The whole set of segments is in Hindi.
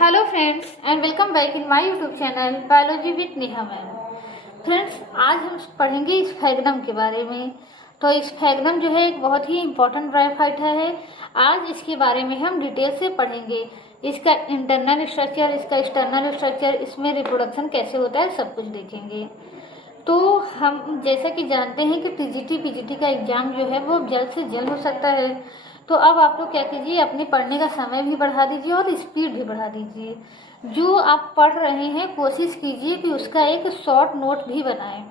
Hello friends and welcome back in my YouTube channel biology with Neha ma'am. Friends, आज हम पढ़ेंगे स्फेग्नम के बारे में। तो स्फेग्नम जो है एक बहुत ही इम्पोर्टेंट ब्रायोफाइटा है। आज इसके बारे में हम डिटेल से पढ़ेंगे। इसका इंटरनल स्ट्रक्चर, इसका एक्सटर्नल स्ट्रक्चर, इसमें रिप्रोडक्शन कैसे होता है, सब कुछ देखेंगे। तो हम जैसा कि जानते हैं कि टीजीटी पीजीटी का एग्ज़ाम जो है वो जल्द से जल्द हो सकता है। तो अब आप लोग क्या कीजिए, अपने पढ़ने का समय भी बढ़ा दीजिए और स्पीड भी बढ़ा दीजिए। जो आप पढ़ रहे हैं कोशिश कीजिए कि उसका एक शॉर्ट नोट भी बनाएं।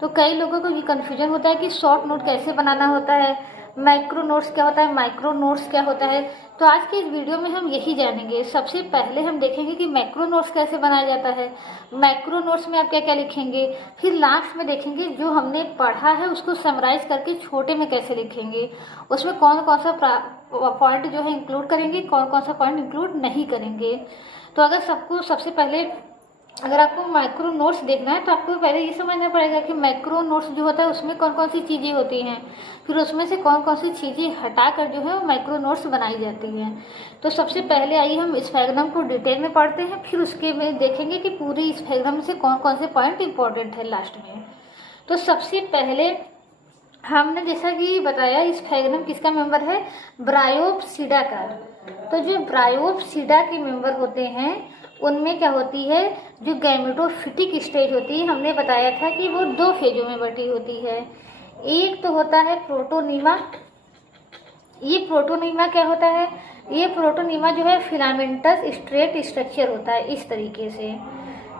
तो कई लोगों को ये कन्फ्यूजन होता है कि शॉर्ट नोट कैसे बनाना होता है, माइक्रो नोट्स क्या होता है, माइक्रो नोट्स क्या होता है। तो आज के इस वीडियो में हम यही जानेंगे। सबसे पहले हम देखेंगे कि मैक्रो नोट्स कैसे बनाया जाता है, मैक्रो नोट्स में आप क्या क्या लिखेंगे, फिर लास्ट में देखेंगे जो हमने पढ़ा है उसको समराइज करके छोटे में कैसे लिखेंगे, उसमें कौन कौन सा पॉइंट जो है इंक्लूड करेंगे, कौन कौन सा पॉइंट इंक्लूड नहीं करेंगे। तो सबसे पहले अगर आपको माइक्रो नोट्स देखना है तो आपको पहले ये समझना पड़ेगा कि माइक्रो नोट्स जो होता है उसमें कौन कौन सी चीज़ें होती हैं, फिर उसमें से कौन कौन सी चीज़ें हटाकर जो है वो माइक्रो नोट्स बनाई जाती हैं। तो सबसे पहले आइए हम स्फेग्नम को डिटेल में पढ़ते हैं, फिर उसके में देखेंगे कि पूरी स्फेग्नम से कौन कौन से पॉइंट इंपॉर्टेंट है लास्ट में। तो सबसे पहले हमने जैसा कि बताया स्फेग्नम किसका मेंबर है, ब्रायोप्सिडा का। तो जो ब्रायोप्सिडा के मेंबर होते हैं उनमें क्या होती है, जो गैमेटोफिटिक स्टेज होती है, हमने बताया था कि वो दो फेजों में बटी होती है। एक तो होता है प्रोटोनीमा। ये प्रोटोनीमा क्या होता है, ये प्रोटोनीमा जो है फिलामेंटस स्ट्रेट स्ट्रक्चर होता है। इस तरीके से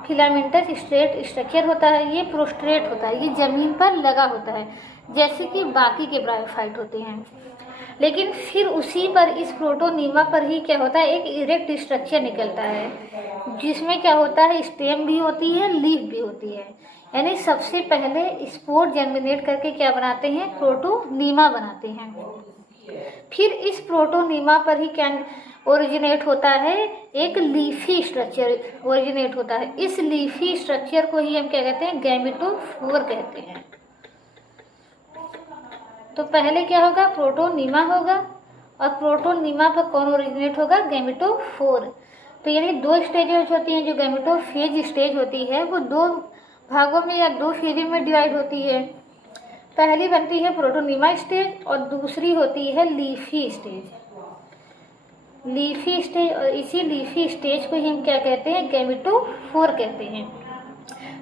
फिलामेंटस स्ट्रेट स्ट्रक्चर होता है, ये प्रोस्ट्रेट होता है, ये जमीन पर लगा होता है जैसे कि बाकी के ब्रायोफाइट होते हैं। लेकिन फिर उसी पर, इस प्रोटोनीमा पर ही क्या होता है, एक इरेक्ट स्ट्रक्चर निकलता है जिसमें क्या होता है, स्टेम भी होती है, लीफ भी होती है। यानी सबसे पहले स्पोर जर्मिनेट करके क्या बनाते हैं, प्रोटोनीमा बनाते हैं। फिर इस प्रोटोनीमा पर ही क्या ओरिजिनेट होता है, एक लीफी स्ट्रक्चर ओरिजिनेट होता है। इस लीफी स्ट्रक्चर को ही हम क्या कहते हैं, गैमेटोफोर कहते हैं। तो पहले क्या होगा, प्रोटोनीमा होगा, और प्रोटोनीमा पर कौन ओरिजिनेट होगा, गैमेटोफोर। तो यानी दो स्टेजेस होती हैं। जो गैमेटोफेज स्टेज होती है वो दो भागों में या दो फेज में डिवाइड होती है। पहली बनती है प्रोटोनीमा स्टेज और दूसरी होती है लीफी स्टेज। लीफी स्टेज, और इसी लीफी स्टेज को ही हम क्या कहते हैं, गैमेटोफोर कहते हैं।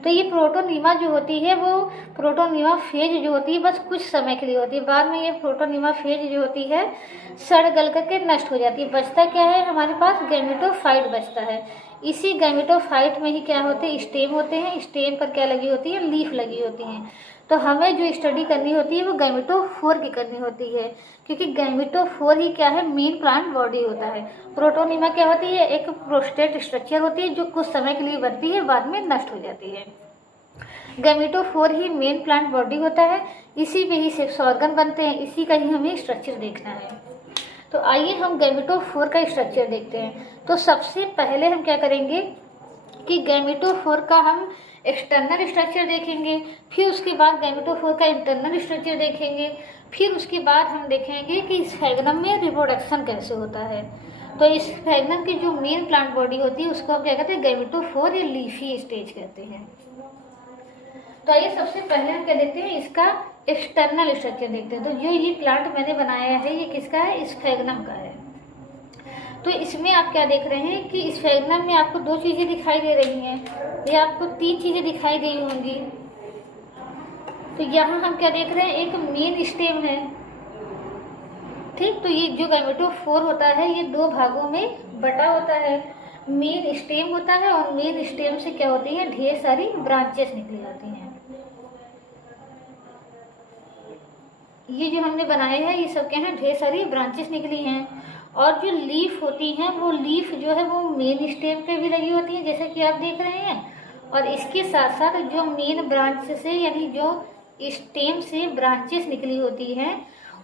तो ये प्रोटोनीमा जो होती है वो प्रोटोनीमा फेज जो होती है बस कुछ समय के लिए होती है। बाद में ये प्रोटोनीमा फेज जो होती है सड़ गल करके नष्ट हो जाती है। बचता क्या है, हमारे पास गैमेटोफाइट बचता है। इसी गैमेटोफाइट में ही क्या होते हैं, स्टेम होते हैं। स्टेम पर क्या लगी होती है, लीफ लगी होती हैं। तो हमें जो स्टडी करनी होती है वो गैमेटोफोर की करनी होती है, क्योंकि गैमेटोफोर ही क्या है, मेन प्लांट बॉडी होता है। प्रोटोनीमा क्या होती है, एक प्रोस्टेट स्ट्रक्चर होती है जो कुछ समय के लिए बनती है, बाद में नष्ट हो जाती है। गैमेटोफोर ही मेन प्लांट बॉडी होता है, इसी पे ही सेक्स ऑर्गन बनते हैं, इसी का ही हमें स्ट्रक्चर देखना है। तो आइए हम गैमेटोफोर का स्ट्रक्चर देखते हैं। तो सबसे पहले हम क्या करेंगे कि गैमेटोफोर का हम एक्सटर्नल स्ट्रक्चर देखेंगे, फिर उसके बाद गैमेटोफोर का इंटरनल स्ट्रक्चर देखेंगे, फिर उसके बाद हम देखेंगे कि स्फेग्नम में रिप्रोडक्शन कैसे होता है। तो स्फेग्नम की जो मेन प्लांट बॉडी होती है उसको हम क्या कहते हैं, गैमेटोफोर या लीफी स्टेज कहते हैं। तो आइए सबसे पहले हम क्या देखते हैं, इसका एक्सटर्नल स्ट्रक्चर देखते हैं। तो जो ये प्लांट मैंने बनाया है ये किसका है, स्फेग्नम का है। तो इसमें आप क्या देख रहे हैं कि स्फेग्नम में आपको दो चीजें दिखाई दे रही हैं, या आपको तीन चीजें दिखाई दे होंगी। तो यहाँ हम क्या देख रहे हैं, एक मेन स्टेम है, ठीक। तो ये जो गैमेटोफोर होता है ये दो भागों में बटा होता है। मेन स्टेम होता है और मेन स्टेम से क्या होती है, ढेर सारी ब्रांचेस निकली जाती हैं। ये जो हमने बनाए हैं ये सब क्या है, ढेर सारी ब्रांचेस निकली हैं। और जो लीफ होती हैं वो लीफ जो है वो मेन स्टेम पे भी लगी होती है जैसे कि आप देख रहे हैं, और इसके साथ साथ जो मेन ब्रांच से यानी जो स्टेम से ब्रांचेस निकली होती हैं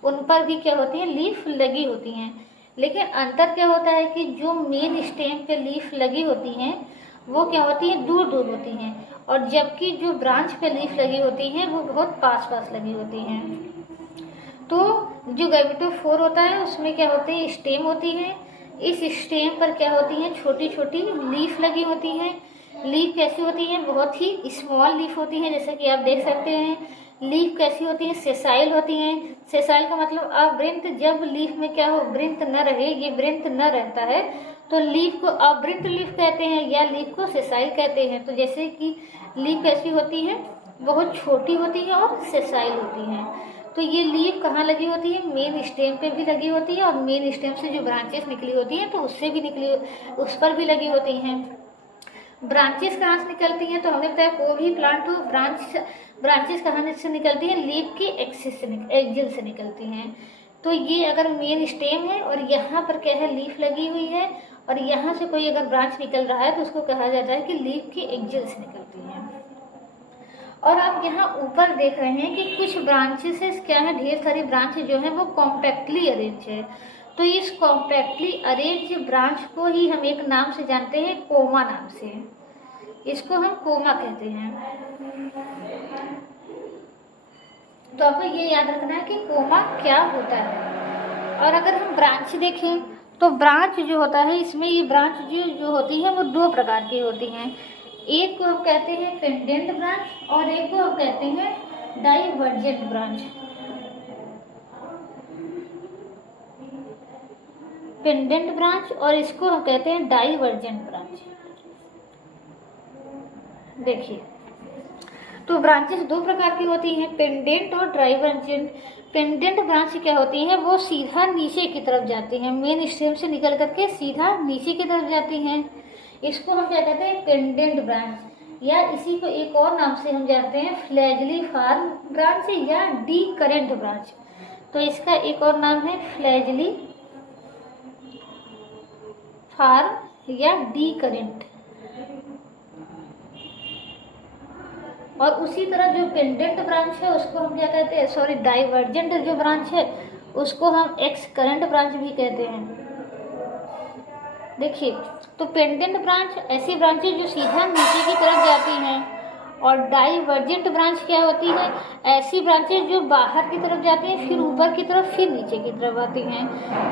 उन पर भी क्या होती है, लीफ लगी होती हैं। लेकिन अंतर क्या होता है कि जो मेन स्टेम पे लीफ लगी होती हैं वो क्या होती है, दूर दूर होती हैं, और जबकि जो ब्रांच पे लीफ लगी होती हैं वो बहुत पास पास लगी होती हैं। तो जो गैमेटोफोर होता है उसमें क्या होते हैं, स्टेम होती है, इस स्टेम पर क्या होती हैं, छोटी छोटी लीफ लगी होती हैं। लीफ कैसी होती हैं, बहुत ही स्मॉल लीफ होती हैं, जैसे कि आप देख सकते हैं। लीफ कैसी होती हैं, सेसाइल होती हैं। सेसाइल का मतलब आवृंत, जब लीफ में क्या हो, वृंत न रहे, ये वृंत न रहता है तो लीफ को आवृंत लीफ कहते हैं या लीफ को सेसाइल कहते हैं। तो जैसे कि लीफ कैसी होती है, बहुत छोटी होती है और सेसाइल होती हैं। तो ये लीफ कहाँ लगी होती है, मेन स्टेम पे भी लगी होती है और मेन स्टेम से जो ब्रांचेस निकली होती हैं तो उससे भी निकली, उस पर भी लगी होती हैं। ब्रांचेस कहाँ से निकलती हैं, तो हमने बताया कोई भी प्लांट हो, ब्रांचेस कहाँ से निकलती हैं, लीफ के एक्सिस से, एक्सिल से निकलती हैं। तो ये अगर मेन स्टेम है और यहाँ पर क्या है, लीफ लगी हुई है और यहाँ से कोई अगर ब्रांच निकल रहा है तो उसको कहा जाता है कि लीफ की एक्सिल से निकलती है। और आप यहाँ ऊपर देख रहे हैं कि कुछ ब्रांचेस क्या है, ढेर सारी ब्रांच जो है वो कॉम्पैक्टली अरेंज है। तो इस कॉम्पैक्टली अरेंज ब्रांच को ही हम एक नाम से जानते हैं, कोमा नाम से। इसको हम कोमा कहते हैं। तो आपको ये याद रखना है कि कोमा क्या होता है। और अगर हम ब्रांच देखें तो ब्रांच जो होता है, इसमें ये ब्रांच जो होती है वो दो प्रकार की होती हैं। एक को हम कहते हैं पेंडेंट ब्रांच और एक को हम कहते हैं डाइवर्जेंट ब्रांच। पेंडेंट ब्रांच और इसको हम कहते हैं डाइवर्जेंट ब्रांच। देखिए, तो ब्रांचेस दो प्रकार की होती हैं, पेंडेंट और डाइवर्जेंट। पेंडेंट ब्रांच क्या होती है, वो सीधा नीचे की तरफ जाती हैं, मेन स्टेम से निकल करके सीधा नीचे की तरफ जाती हैं। इसको हम क्या कहते हैं, पेंडेंट ब्रांच, या इसी को एक और नाम से हम जानते हैं फ्लैजिलीफॉर्म ब्रांच या डी करेंट ब्रांच। तो इसका एक और नाम है फ्लैजिलीफॉर्म या डी करेंट। और उसी तरह जो पेंडेंट ब्रांच है उसको हम क्या कहते हैं, सॉरी डाइवर्जेंट जो ब्रांच है उसको हम एक्स करंट ब्रांच भी कहते हैं। देखिए, तो पेंडेंट ब्रांच ऐसी ब्रांचेज जो सीधा नीचे की तरफ जाती हैं, और डाइवर्जेंट ब्रांच क्या होती है, ऐसी ब्रांचेज जो बाहर की तरफ जाती हैं, फिर ऊपर की तरफ, फिर नीचे की तरफ आती हैं।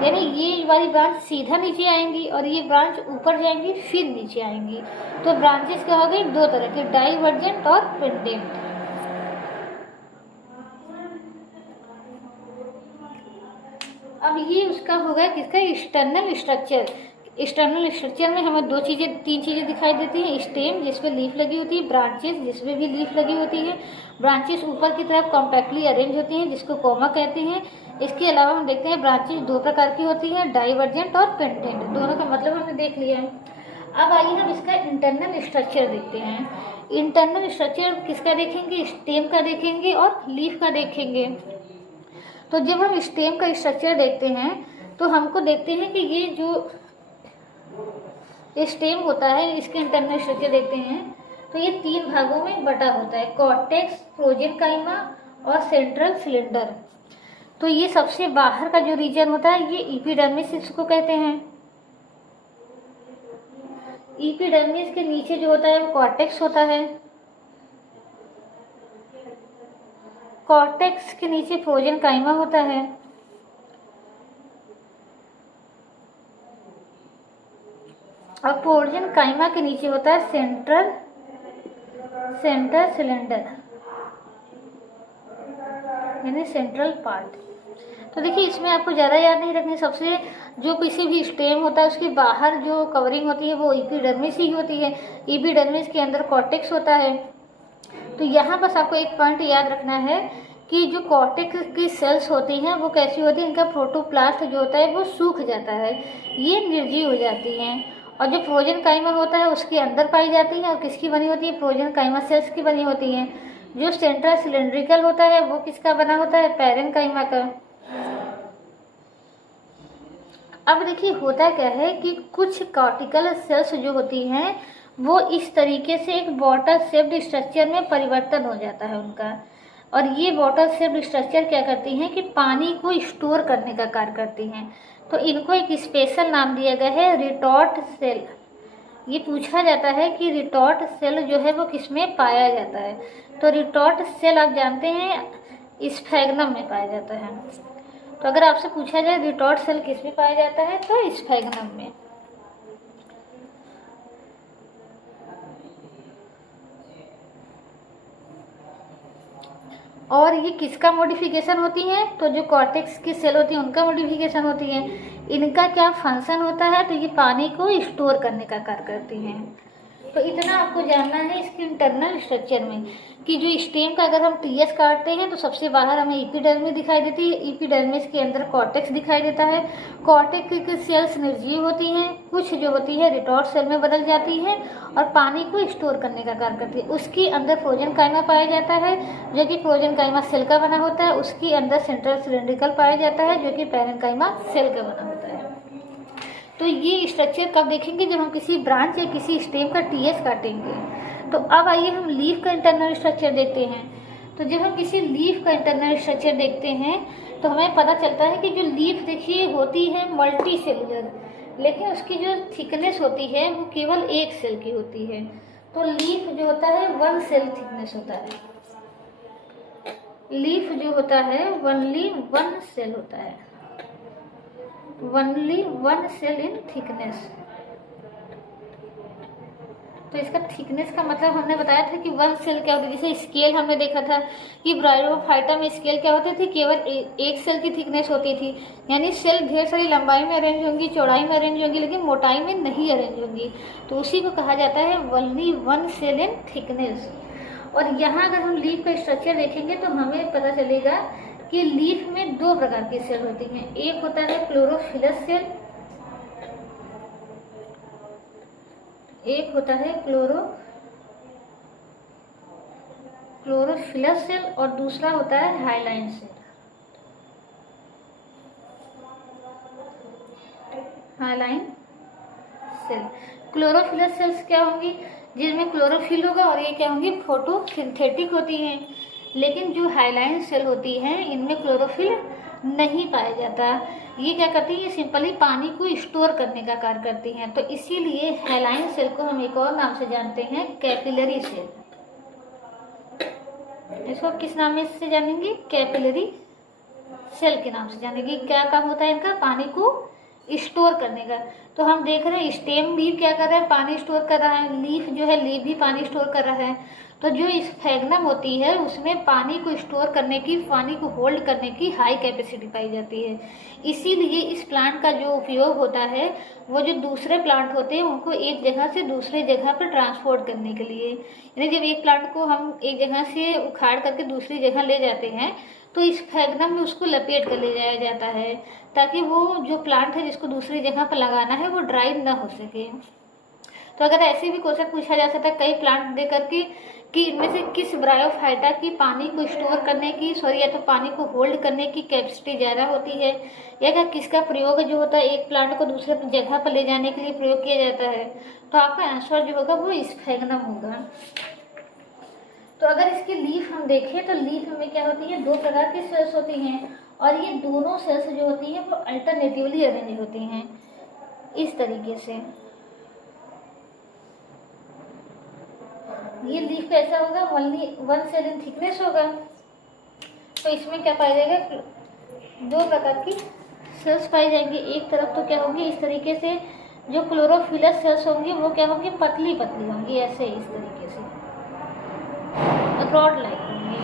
यानी ये वाली ब्रांच सीधा नीचे आएंगी और ये ब्रांच ऊपर जाएंगी फिर नीचे आएंगी। तो ब्रांचेस क्या हो गई, दो तरह की, डाइवर्जेंट और पेंडेंट। अब ये उसका हो गया किसका, एक्सटर्नल स्ट्रक्चर। एक्सटर्नल स्ट्रक्चर में हमें तीन चीज़ें दिखाई देती हैं, स्टेम जिसपे लीफ लगी होती है, ब्रांचेस जिसपे भी लीफ लगी होती है। ब्रांचेस ऊपर की तरफ कॉम्पैक्टली अरेंज होती हैं जिसको कोमा कहते हैं। इसके अलावा हम देखते हैं ब्रांचेस दो प्रकार की होती हैं, डाइवर्जेंट और पेंडेंट। दोनों का मतलब हमने देख लिया है। अब आइए हम इसका इंटरनल स्ट्रक्चर देखते हैं। इंटरनल स्ट्रक्चर किसका देखेंगे, स्टेम का देखेंगे और लीफ का देखेंगे। तो जब हम स्टेम का स्ट्रक्चर देखते हैं तो हमको देखते हैं कि ये जो स्टेम होता है इसके इंटरनल स्ट्रक्चर देखते हैं तो ये तीन भागों में बटा होता है, कॉर्टेक्स, प्रोजेनकाइमा और सेंट्रल सिलेंडर। तो ये सबसे बाहर का जो रीजन होता है ये एपिडर्मिस इसको कहते हैं। एपिडर्मिस के नीचे जो होता है वो कॉर्टेक्स होता है, कॉर्टेक्स के नीचे प्रोजेनकाइमा होता है, और प्रोजेनकाइमा के नीचे होता है सेंट्रल सिलेंडर यानी सेंट्रल पार्ट। तो देखिए, इसमें आपको ज़्यादा याद नहीं रखनी, सबसे जो किसी भी स्टेम होता है उसके बाहर जो कवरिंग होती है वो एपिडर्मिस ही होती है। एपिडर्मिस के अंदर कॉर्टेक्स होता है। तो यहाँ बस आपको एक पॉइंट याद रखना है कि जो कॉर्टेक्स की सेल्स होती हैं वो कैसी होती है, इनका प्रोटोप्लास्ट जो होता है वो सूख जाता है, ये निर्जीव हो जाती हैं। और जो प्रोजेनकाइमा होता है उसके अंदर पाई जाती है और किसकी बनी होती है, प्रोजेनकाइमा सेल्स की बनी होती हैं। जो सेंट्रल सिलेंड्रिकल होता है वो किसका बना होता है, पैरेन्काइमा का। अब देखिए, होता क्या है कि कुछ कॉर्टिकल सेल्स जो होती हैं वो इस तरीके से एक बॉटल शेप्ड स्ट्रक्चर में परिवर्तन हो जाता है उनका। और ये बॉटल शेप्ड स्ट्रक्चर क्या करती हैं कि पानी को स्टोर करने का कार्य करती हैं। तो इनको एक स्पेशल नाम दिया गया है, रिटॉर्ट सेल। ये पूछा जाता है कि रिटॉर्ट सेल जो है वो किसमें पाया जाता है। तो रिटॉर्ट सेल आप जानते हैं स्फैग्नम में पाया जाता है। तो अगर आपसे पूछा जाए रिटॉर्ट सेल किस में पाया जाता है, तो स्फेग्नम में। और ये किसका मॉडिफिकेशन होती है, तो जो कॉर्टेक्स की सेल होती है उनका मॉडिफिकेशन होती है। इनका क्या फंक्शन होता है, तो ये पानी को स्टोर करने का कार्य करती हैं। तो इतना आपको जानना है इसके इंटरनल स्ट्रक्चर में कि जो स्टेम का अगर हम टीएस काटते हैं तो सबसे बाहर हमें एपिडर्मिस दिखाई देती है, एपिडर्मिस के अंदर कॉर्टेक्स दिखाई देता है। कॉर्टेक्स की सेल्स निर्जीव होती हैं, कुछ जो होती है रिटॉर्ट सेल में बदल जाती है और पानी को स्टोर करने का कार्य करती है। उसके अंदर फ्रोजन काइमा पाया जाता है जो कि फ्रोजन काइमा सेल का बना होता है। उसके अंदर सेंट्रल सिलेंड्रिकल पाया जाता है जो कि पैरेन्काइमा सेल का बना होता है। तो ये स्ट्रक्चर कब देखेंगे, जब हम किसी ब्रांच या किसी स्टेम का टीएस काटेंगे। तो अब आइए हम लीफ का इंटरनल स्ट्रक्चर देखते हैं। तो जब हम किसी लीफ का इंटरनल स्ट्रक्चर देखते हैं तो हमें पता चलता है कि जो लीफ देखिए होती है मल्टी सेलुलर, लेकिन उसकी जो थिकनेस होती है वो केवल एक सेल की होती है। तो लीफ जो होता है वन सेल थिकनेस होता है। लीफ जो होता है ओनली वन सेल होता है, only one cell in thickness. तो इसका थिकनेस का मतलब हमने बताया था कि वन सेल क्या होती है। जैसे स्केल हमने देखा था कि ब्रायोफाइटा में स्केल क्या होती थी, केवल एक सेल की थिकनेस होती थी। यानी सेल ढेर सारी लंबाई में अरेंज होंगी, चौड़ाई में अरेंज होंगी, लेकिन मोटाई में नहीं अरेंज होंगी। तो उसी को कहा जाता है only one cell in thickness. और यहाँ अगर हम लीफ का स्ट्रक्चर देखेंगे तो हमें पता चलेगा कि लीफ में दो प्रकार की सेल होती हैं। एक होता है क्लोरोफिलस सेल, एक होता है क्लोरोफिलस सेल और दूसरा होता है hyaline cell. Hyaline cell chlorophyllous cells क्या होंगी, जिनमें क्लोरोफिल होगा, और ये क्या होंगी फोटोसिंथेटिक होती हैं। लेकिन जो हाइलाइन सेल होती हैं इनमें क्लोरोफिल नहीं पाया जाता। ये क्या करती है, ये सिंपली पानी को स्टोर करने का कार्य करती हैं। तो इसीलिए हाइलाइन सेल को हम एक और नाम से जानते हैं, कैपिलरी सेल। इसको किस नाम से जानेंगे, कैपिलरी सेल के नाम से जानेंगे। क्या काम होता है इनका, पानी को स्टोर करने का। तो हम देख रहे हैं स्टेम भी क्या कर रहा है, पानी स्टोर कर रहा है। लीफ जो है, लीफ भी पानी स्टोर कर रहा है। तो जो स्फेग्नम होती है उसमें पानी को स्टोर करने की, पानी को होल्ड करने की हाई कैपेसिटी पाई जाती है। इसीलिए इस प्लांट का जो उपयोग होता है वो जो दूसरे प्लांट होते हैं उनको एक जगह से दूसरे जगह पर ट्रांसपोर्ट करने के लिए, यानी जब एक प्लांट को हम एक जगह से उखाड़ करके दूसरी जगह ले जाते हैं तो इस स्फेग्नम में उसको लपेट कर ले जाया जाता है, ताकि वो जो प्लांट है जिसको दूसरी जगह पर लगाना है वो ड्राई ना हो सके। तो अगर ऐसे भी क्वेश्चन पूछा जा सकता है कई प्लांट दे करके कि इनमें से किस ब्रायोफाइटा की पानी को स्टोर करने की या तो पानी को होल्ड करने की कैपेसिटी ज़्यादा होती है, या क्या किसका प्रयोग जो होता है एक प्लांट को दूसरे जगह पर ले जाने के लिए प्रयोग किया जाता है। तो आपका आंसर जो होगा वो स्फेग्नम होगा। तो अगर इसकी लीफ हम देखें तो लीफ में क्या होती है, दो प्रकार की सेल्स होती हैं और ये दोनों सेल्स जो होती हैं वो अल्टरनेटिवली अरेंज होती हैं इस तरीके से। ये लीफ कैसा होगा, वन सेल इन थिकनेस होगा। तो इसमें क्या पाया जाएगा, दो प्रकार की सेल्स पाई जाएंगी। एक तरफ तो क्या होंगी इस तरीके से, जो क्लोरोफिलस सेल्स होंगी वो क्या होंगी, पतली पतली होंगी, ऐसे इस तरीके से रॉड लाइक होंगी।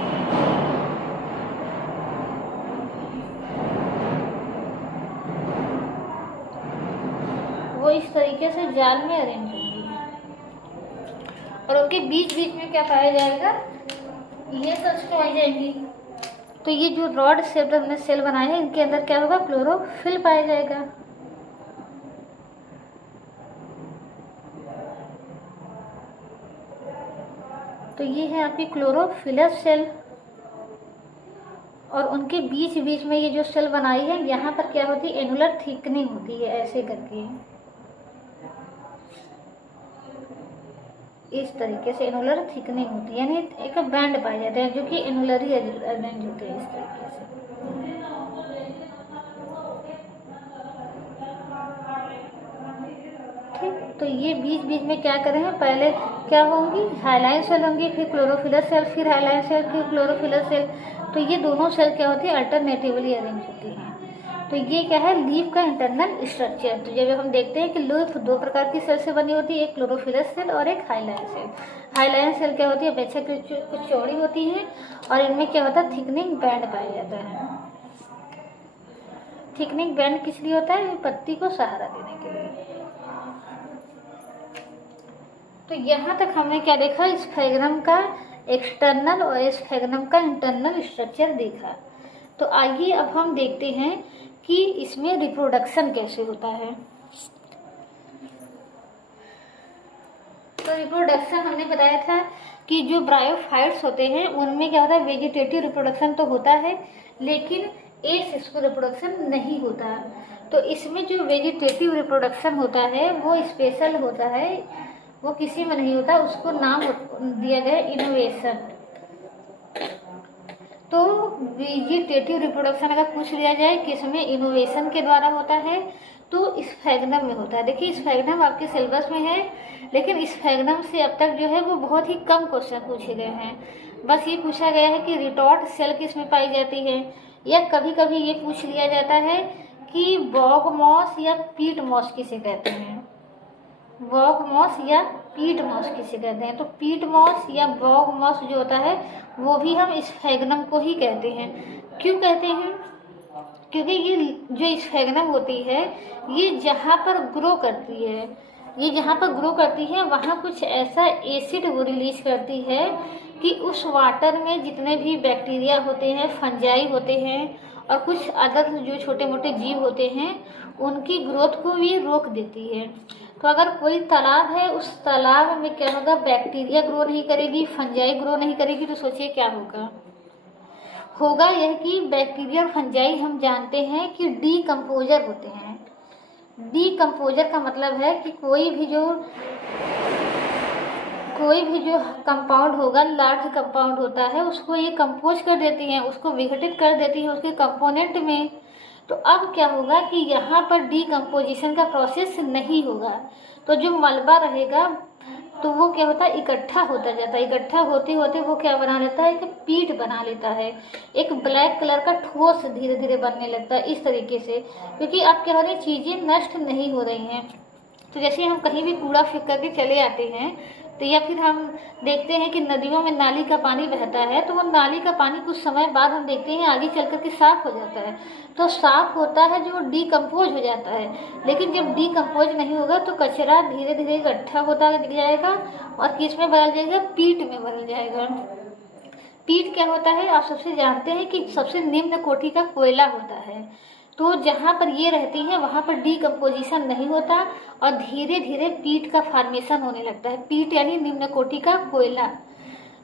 वो इस तरीके से जाल में अरेंज होंगी और उनके बीच बीच में क्या पाया जाएगा, ये सेल्स पाई जाएंगी। तो ये जो रॉड शेप हमने सेल बनाए हैं इनके अंदर क्या होगा, क्लोरोफिल पाया जाएगा। तो ये है आपकी क्लोरोफिलस सेल और उनके बीच बीच में ये जो सेल बनाई है यहाँ पर क्या होती है, एनुलर थिकनिंग होती है ऐसे करके, इस तरीके से एनुलर थिकनिंग होती है, यानी एक बैंड पाए जाते हैं जो कि एनुलरी अरेंज होते हैं इस तरीके से। ठीक, तो ये बीच बीच में क्या कर रहे हैं, पहले क्या होंगी, हाइलाइन सेल होंगी, फिर क्लोरोफिलस सेल, फिर हाइलाइन सेल, फिर क्लोरोफिलस सेल। तो ये दोनों सेल क्या होती है, अल्टरनेटिवली अरेंज होती हैं। तो ये क्या है, लीफ का इंटरनल स्ट्रक्चर। तो जब हम देखते हैं कि लीफ दो प्रकार की सेल से बनी होती है, एक क्लोरोफिलस सेल और एक हाइलाइन सेल। हाइलाइन सेल क्या होती है, अपेक्षाकृत कुछ चौड़ी होती है और इनमें क्या होता है, थिकनिंग बैंड पाया जाता है। थिकनिंग बैंड किस लिए होता है, पत्ती को सहारा देने के लिए। तो यहाँ तक हमने क्या देखा, स्फेग्नम का एक्सटर्नल और स्फेग्नम का इंटरनल स्ट्रक्चर देखा। तो आइए अब हम देखते हैं कि इसमें रिप्रोडक्शन कैसे होता है। तो रिप्रोडक्शन हमने बताया था कि जो ब्रायोफाइट्स होते हैं उनमें क्या होता है, वेजिटेटिव रिप्रोडक्शन तो होता है लेकिन एसेक्सुअल रिप्रोडक्शन नहीं होता। तो इसमें जो वेजिटेटिव रिप्रोडक्शन होता है वो स्पेशल होता है, वो किसी में नहीं होता, उसको नाम दिया गया इनोवेशन। तो वेजिटेटिव रिप्रोडक्शन अगर पूछ लिया जाए किसमें इनोवेशन के द्वारा होता है, तो स्फेग्नम में होता है। देखिए स्फेग्नम आपके सिलेबस में है, लेकिन स्फेग्नम से अब तक जो है वो बहुत ही कम क्वेश्चन पूछे गए हैं। बस ये पूछा गया है कि रिटॉर्ट सेल किसमें पाई जाती है, या कभी कभी ये पूछ लिया जाता है कि बॉग मॉस या पीट मॉस किसे कहते हैं। बॉग मॉस या पीट मॉस किसे कहते हैं। तो पीट मॉस या बॉग मॉस जो होता है वो भी हम स्फेग्नम को ही कहते हैं। क्यों कहते हैं, क्योंकि ये जो स्फेग्नम होती है ये जहाँ पर ग्रो करती है, ये जहाँ पर ग्रो करती है वहाँ कुछ ऐसा एसिड वो रिलीज करती है कि उस वाटर में जितने भी बैक्टीरिया होते हैं, फंजाई होते हैं और कुछ अदर जो छोटे मोटे जीव होते हैं उनकी ग्रोथ को भी रोक देती है। तो अगर कोई तालाब है, उस तालाब में क्या होगा, बैक्टीरिया ग्रो नहीं करेगी, फंजाई ग्रो नहीं करेगी, तो सोचिए क्या होगा। होगा यह कि बैक्टीरिया और फंजाई हम जानते हैं कि डीकम्पोजर होते हैं। डीकम्पोजर का मतलब है कि कोई भी जो कंपाउंड होगा, लार्ज कंपाउंड होता है, उसको ये कंपोज कर देती हैं, उसको विघटित कर देती हैं उसके कंपोनेंट में। तो अब क्या होगा कि यहाँ पर डीकम्पोजिशन का प्रोसेस नहीं होगा, तो जो मलबा रहेगा तो वो क्या होता है, इकट्ठा होता जाता है। इकट्ठा होते होते वो क्या बना लेता है कि पीट बना लेता है, एक ब्लैक कलर का ठोस धीरे धीरे बनने लगता है इस तरीके से। क्योंकि अब क्या हो रही, चीज़ें नष्ट नहीं हो रही हैं। तो जैसे हम कहीं भी कूड़ा फेंक करके चले आते हैं, तो या फिर हम देखते हैं कि नदियों में नाली का पानी बहता है, तो वो नाली का पानी कुछ समय बाद हम देखते हैं आगे चल कर के साफ हो जाता है। तो साफ होता है जो डीकम्पोज हो जाता है, लेकिन जब डीकम्पोज नहीं होगा तो कचरा धीरे धीरे इकट्ठा होता जाएगा और किस में बदल जाएगा, पीट में बदल जाएगा। पीट क्या होता है, आप सबसे जानते हैं कि सबसे निम्न कोटि का कोयला होता है। तो जहाँ पर ये रहती है वहाँ पर डीकम्पोजिशन नहीं होता और धीरे धीरे पीट का फॉर्मेशन होने लगता है। पीट यानी निम्न कोटि का कोयला,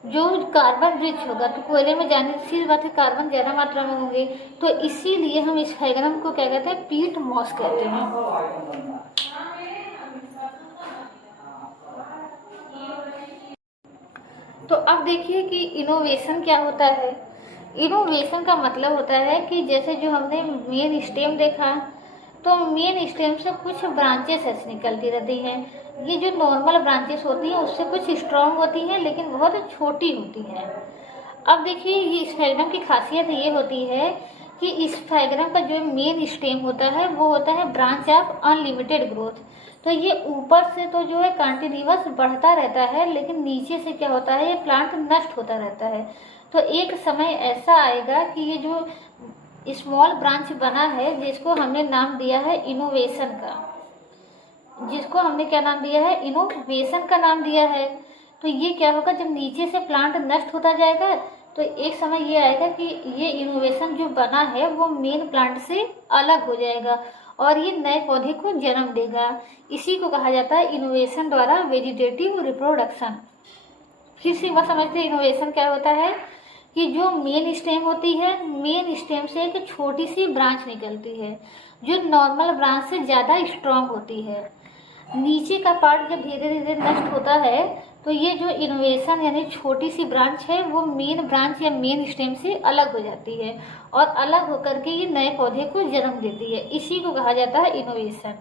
जो कार्बन रिच होगा। तो कोयले में जाने सी बात है कार्बन ज़्यादा मात्रा में होंगे, तो इसीलिए हम स्फेग्नम को क्या कहते हैं, पीट मॉस कहते हैं। तो अब देखिए कि इनोवेशन क्या होता है। इनोवेशन का मतलब होता है कि जैसे जो हमने मेन स्टेम देखा, तो मेन स्टेम से कुछ ब्रांचेस ऐसे निकलती रहती हैं। ये जो नॉर्मल ब्रांचेस होती हैं उससे कुछ स्ट्रॉन्ग होती हैं लेकिन बहुत छोटी होती हैं। अब देखिए ये स्फेग्नम की खासियत ये होती है कि स्फेग्नम का जो मेन स्टेम होता है वो होता है ब्रांच ऑफ अनलिमिटेड ग्रोथ। तो ये ऊपर से तो जो है कंटिन्यूअस बढ़ता रहता है, लेकिन नीचे से क्या होता है, ये प्लांट नष्ट होता रहता है। तो एक समय ऐसा आएगा कि ये जो स्मॉल ब्रांच बना है, जिसको हमने नाम दिया है इनोवेशन का, जिसको हमने क्या नाम दिया है, इनोवेशन का नाम दिया है। तो ये क्या होगा, जब नीचे से प्लांट नष्ट होता जाएगा तो एक समय ये आएगा कि ये इनोवेशन जो बना है वो मेन प्लांट से अलग हो जाएगा और ये नए पौधे को जन्म देगा। इसी को कहा जाता है इनोवेशन द्वारा वेजिटेटिव रिप्रोडक्शन। फिर से वह समझते हैं इनोवेशन क्या होता है कि जो मेन स्टेम होती है, मेन स्टेम से एक छोटी सी ब्रांच निकलती है जो नॉर्मल ब्रांच से ज़्यादा स्ट्रॉन्ग होती है। नीचे का पार्ट जब धीरे धीरे नष्ट होता है तो ये जो इनोवेशन यानी छोटी सी ब्रांच है वो मेन ब्रांच या मेन स्टेम से अलग हो जाती है और अलग होकर के ये नए पौधे को जन्म देती है। इसी को कहा जाता है इनोवेशन।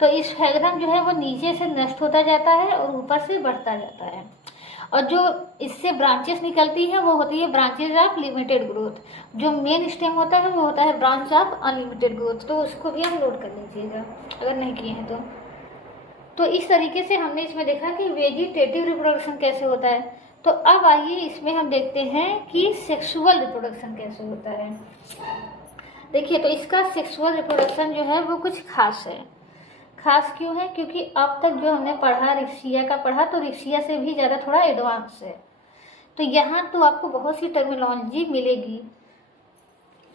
तो स्फेग्नम जो है वो नीचे से नष्ट होता जाता है और ऊपर से बढ़ता जाता है। और जो इससे ब्रांचेस निकलती है वो होती है ब्रांचेज ऑफ लिमिटेड ग्रोथ। जो मेन स्टेम होता है वो होता है ब्रांच ऑफ अनलिमिटेड ग्रोथ। तो उसको भी आप नोट कर लीजिएगा अगर नहीं किए हैं तो इस तरीके से हमने इसमें देखा कि वेजिटेटिव रिप्रोडक्शन कैसे होता है। तो अब आइए इसमें हम देखते हैं कि सेक्सुअल रिप्रोडक्शन कैसे होता है। देखिए, तो इसका सेक्सुअल रिप्रोडक्शन जो है वो कुछ खास है। खास क्यों है? क्योंकि अब तक जो हमने पढ़ा रिक्सिया का पढ़ा, तो रिक्सिया से भी ज़्यादा थोड़ा एडवांस है। तो यहाँ तो आपको बहुत सी टर्मिनोलॉजी मिलेगी।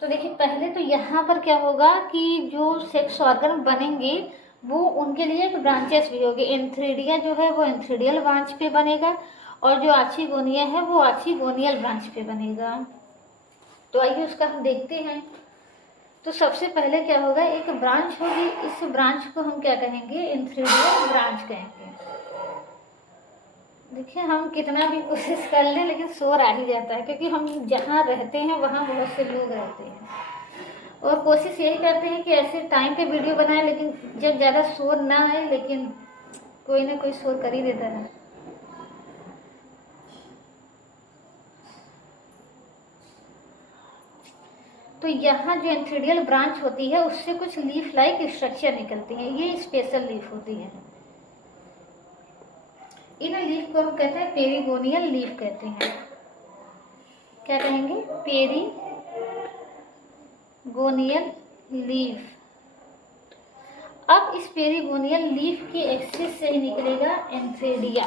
तो देखिए, पहले तो यहाँ पर क्या होगा कि जो सेक्स ऑर्गन बनेंगे वो उनके लिए एक ब्रांचेस भी होगी। एंथ्रीडिया जो है वो एंथ्रीडियल ब्रांच पे बनेगा और जो आर्चिगोनिया है वो आर्चिगोनियल ब्रांच पे बनेगा। तो आइए उसका हम देखते हैं। तो सबसे पहले क्या होगा, एक ब्रांच होगी। इस ब्रांच को हम क्या कहेंगे? एंथ्रीडियल ब्रांच कहेंगे। देखिए, हम कितना भी कोशिश कर लें लेकिन शोर आ ही जाता है, क्योंकि हम जहाँ रहते हैं वहाँ बहुत से लोग रहते हैं और कोशिश यही करते हैं कि ऐसे टाइम पे वीडियो बनाएं, लेकिन जब ज़्यादा शोर ना आए, लेकिन कोई ना कोई शोर कर ही देता है। तो यहाँ जो एंथ्रीडियल ब्रांच होती है उससे कुछ लीफ लाइक स्ट्रक्चर निकलती है। ये स्पेशल लीफ होती है। इन लीफ को हम कहते हैं पेरिगोनियल लीफ कहते हैं। क्या कहेंगे? पेरिगोनियल लीफ। अब इस पेरिगोनियल लीफ की एक्सिस से ही निकलेगा एंथ्रीडिया।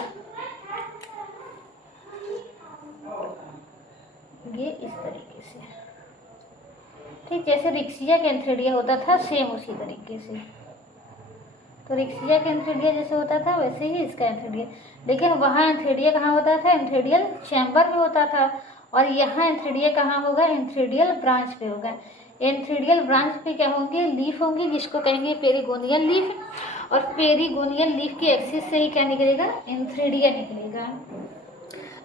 ये इस तरीके से, ठीक जैसे रिक्सिया का एंथ्रीडिया होता था, सेम उसी तरीके से। तो रिक्सिया का एंथ्रीडिया जैसे होता था वैसे ही इसका एंथ्रीडिया। लेकिन वहाँ एंथ्रीडिया कहाँ होता था? एंथ्रीडियल चैम्बर में होता था। और यहाँ एंथ्रीडिया कहाँ होगा? एंथ्रीडियल ब्रांच पे होगा। एंथ्रीडियल ब्रांच पे क्या होंगे? लीफ होंगी, जिसको कहेंगे पेरिगोनियल लीफ। और पेरिगोनियल लीफ की एक्सिस से ही क्या निकलेगा? एंथ्रीडिया निकलेगा।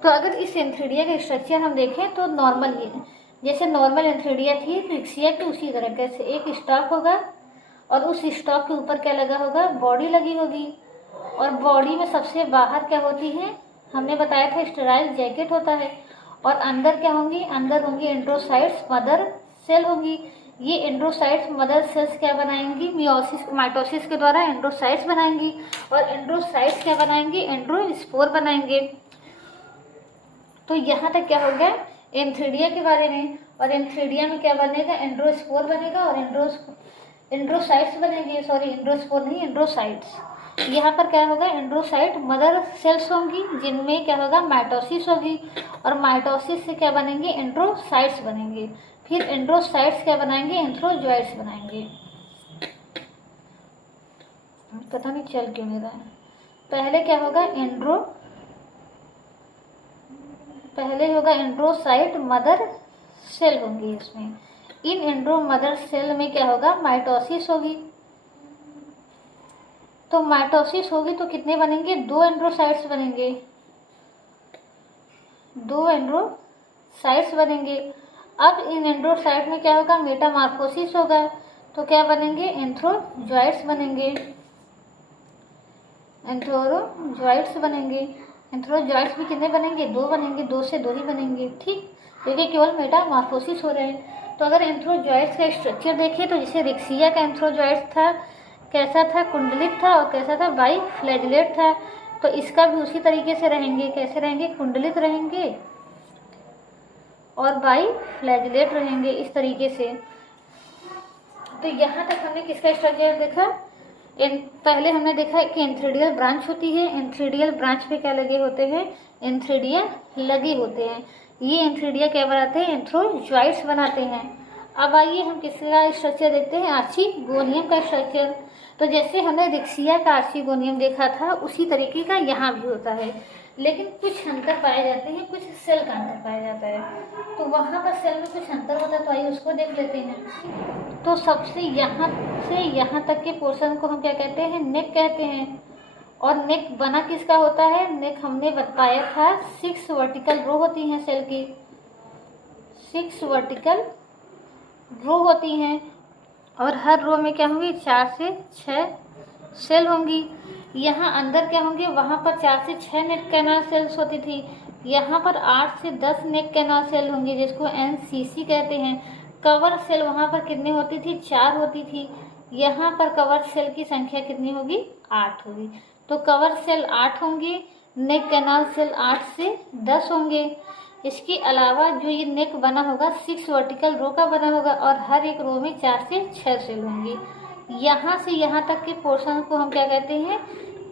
तो अगर इस एंथ्रीडिया का स्ट्रक्चर हम देखें तो नॉर्मल ये, जैसे नॉर्मल एंथ्रीडिया थी रिक्सिया की, उसी तरह से एक स्टॉक होगा और उस स्टॉक के ऊपर क्या लगा होगा? बॉडी लगी होगी। और बॉडी में सबसे बाहर क्या होती है? हमने बताया था स्टेराइल जैकेट होता है। और अंदर क्या होंगी? अंदर होंगी एंड्रोसाइट्स मदर सेल होंगी। ये एंड्रोसाइट्स मदर सेल्स क्या बनाएंगी? मियोसिस माइटोसिस के द्वारा एंड्रोसाइट्स बनाएंगी। और एंड्रोसाइट्स क्या बनाएंगी? एंड्रोस्पोर बनाएंगे। तो यहाँ तक क्या हो गया एंथ्रीडिया के बारे में। और एंथ्रीडिया में क्या बनेगा? एंड्रोस्पोर बनेगा और एंड्रोसाइट्स बनेंगे। सॉरी, एंड्रोस्पोर नहीं, एंड्रोसाइट्स। यहाँ पर क्या होगा? एंड्रोसाइट मदर सेल्स होंगी, जिनमें क्या होगा? माइटोसिस होगी। और माइटोसिस से क्या बनेंगे? एंड्रोसाइट्स बनेंगे। फिर एंड्रोसाइट्स क्या बनाएंगे? एंथ्रोजॉइट्स बनाएंगे। पता नहीं चल क्यों नहीं रहा है। पहले क्या होगा? पहले होगा एंड्रोसाइट मदर सेल होंगी इसमें। इन एंड्रो मदर सेल में क्या होगा? माइटोसिस होगी। तो माइटोसिस होगी तो कितने बनेंगे? 2 एंड्रोसाइट्स बनेंगे। 2 एंड्रोसाइट्स बनेंगे। अब इन एंड्रोसाइट में क्या होगा? मेटामॉर्फोसिस होगा। तो क्या बनेंगे? एंथ्रोजॉइट्स बनेंगे। एंथ्रोजॉइट्स बनेंगे। एंथ्रोजॉइट्स भी कितने बनेंगे? 2 बनेंगे। 2 से 2 ही बनेंगे, ठीक, क्योंकि केवल मेटामॉर्फोसिस हो रहे हैं। तो अगर एंथ्रोजॉइट्स का स्ट्रक्चर देखें तो जैसे रिक्सिया का एंथ्रोजॉइट्स था, कैसा था? कुंडलित था। और कैसा था? बाई फ्लैजिलेट था। तो इसका भी उसी तरीके से रहेंगे। कैसे रहेंगे? कुंडलित रहेंगे और बाई फ्लैजिलेट रहेंगे, इस तरीके से। तो यहाँ तक हमने किसका स्ट्रक्चर देखा? पहले हमने देखा कि एंथ्रीडियल ब्रांच होती है। एंथ्रीडियल ब्रांच पे क्या लगे होते हैं? एंथ्रीडिया लगे होते हैं। ये एंथ्रीडिया क्या बनाते हैं? एंथ्रोजॉइट्स बनाते हैं। अब आइए हम किसका स्ट्रक्चर देखते हैं? आर्चिगोनियम का स्ट्रक्चर। तो जैसे हमने रिक्सिया का आर्चिगोनियम देखा था उसी तरीके का यहाँ भी होता है, लेकिन कुछ अंतर पाए जाते हैं, कुछ सेल का अंतर पाया जाता है। तो वहाँ पर सेल में कुछ अंतर होता है, तो आइए उसको देख लेते हैं। तो सबसे यहाँ तक के पोर्शन को हम क्या कहते हैं? नेक कहते हैं। और नेक बना किसका होता है? नेक हमने बताया था 6 वर्टिकल रो होती हैं सेल की। 6 वर्टिकल रो होती हैं और हर रो में क्या होंगी? 4 से 6 सेल होंगी। यहाँ अंदर क्या होंगे, वहाँ पर 4 से 6 नेक कैनाल सेल्स होती थी, यहाँ पर 8 से 10 नेक कैनाल सेल होंगे जिसको एनसीसी कहते हैं। कवर सेल वहाँ पर कितनी होती थी, 4 होती थी। यहाँ पर कवर सेल की संख्या कितनी होगी, 8 होगी। तो कवर सेल 8 होंगे, नेक कैनाल सेल 8 से 10 होंगे। इसके अलावा जो ये नेक बना होगा 6 वर्टिकल रो का बना होगा और हर एक रो में 4 से 6 सेल होंगे। यहाँ से यहाँ तक के पोर्शन को हम क्या कहते हैं,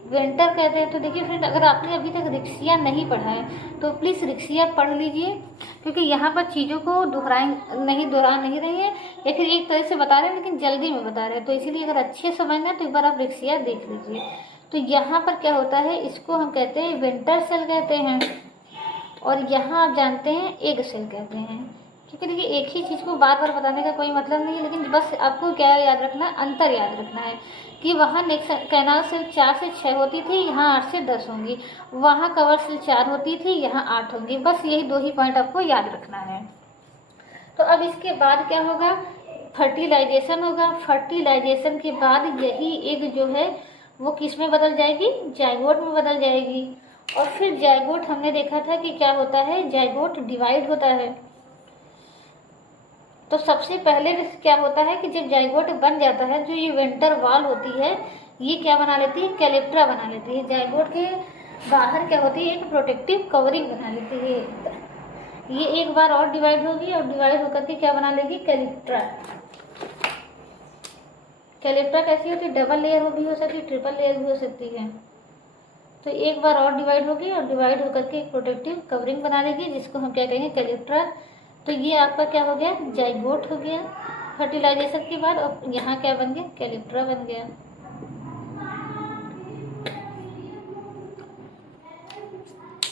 वेंटर कहते हैं। तो देखिए फ्रेंड, अगर आपने अभी तक रिक्सिया नहीं पढ़ा है तो प्लीज़ रिक्सिया पढ़ लीजिए, क्योंकि यहाँ पर चीज़ों को दोहरा नहीं रही है या फिर एक तरह से बता रहे हैं लेकिन जल्दी में बता रहे हैं, तो इसीलिए अगर अच्छे समझना तो एक बार आप रिक्सिया देख लीजिए। तो यहाँ पर क्या होता है, इसको हम कहते हैं वेंटर सेल कहते हैं, और यहाँ आप जानते हैं एग सेल कहते हैं। क्योंकि देखिए एक ही चीज़ को बार बार बताने का कोई मतलब नहीं है, लेकिन बस आपको क्या याद रखना है, अंतर याद रखना है कि वहाँ नेक कैनाल सेल 4 से 6 होती थी, यहाँ 8 से 10 होंगी। वहाँ कवर सेल 4 होती थी, यहाँ 8 होंगी। बस यही 2 ही पॉइंट आपको याद रखना है। तो अब इसके बाद क्या होगा, फर्टिलाइजेशन होगा। फर्टिलाइजेशन के बाद यही एग जो है वो किस में बदल जाएगी, जाइगोट में बदल जाएगी। और फिर जाइगोट हमने देखा था कि क्या होता है, जाइगोट डिवाइड होता है। तो सबसे पहले क्या होता है कि जब जाइगोट बन जाता है, जो ये वेंटर वॉल होती है ये क्या बना लेती है, कैलिप्ट्रा बना लेती है। जाइगोट के बाहर क्या होती है, एक प्रोटेक्टिव कवरिंग बना लेती है। ये एक बार और डिवाइड होगी और डिवाइड होकर के क्या बना लेगी, कैलिप्ट्रा। कैलिप्ट्रा कैसी होती है, डबल लेयर भी हो सकती है, ट्रिपल लेयर भी हो सकती है। तो एक बार और डिवाइड होगी और डिवाइड होकर के एक प्रोटेक्टिव कवरिंग बना लेगी जिसको हम क्या कहेंगे, कैलिप्ट्रा। तो ये आपका क्या हो गया, जाइगोट हो गया फर्टिलाइजेशन के बाद। और यहाँ क्या बन गया, कैलिप्ट्रा बन गया।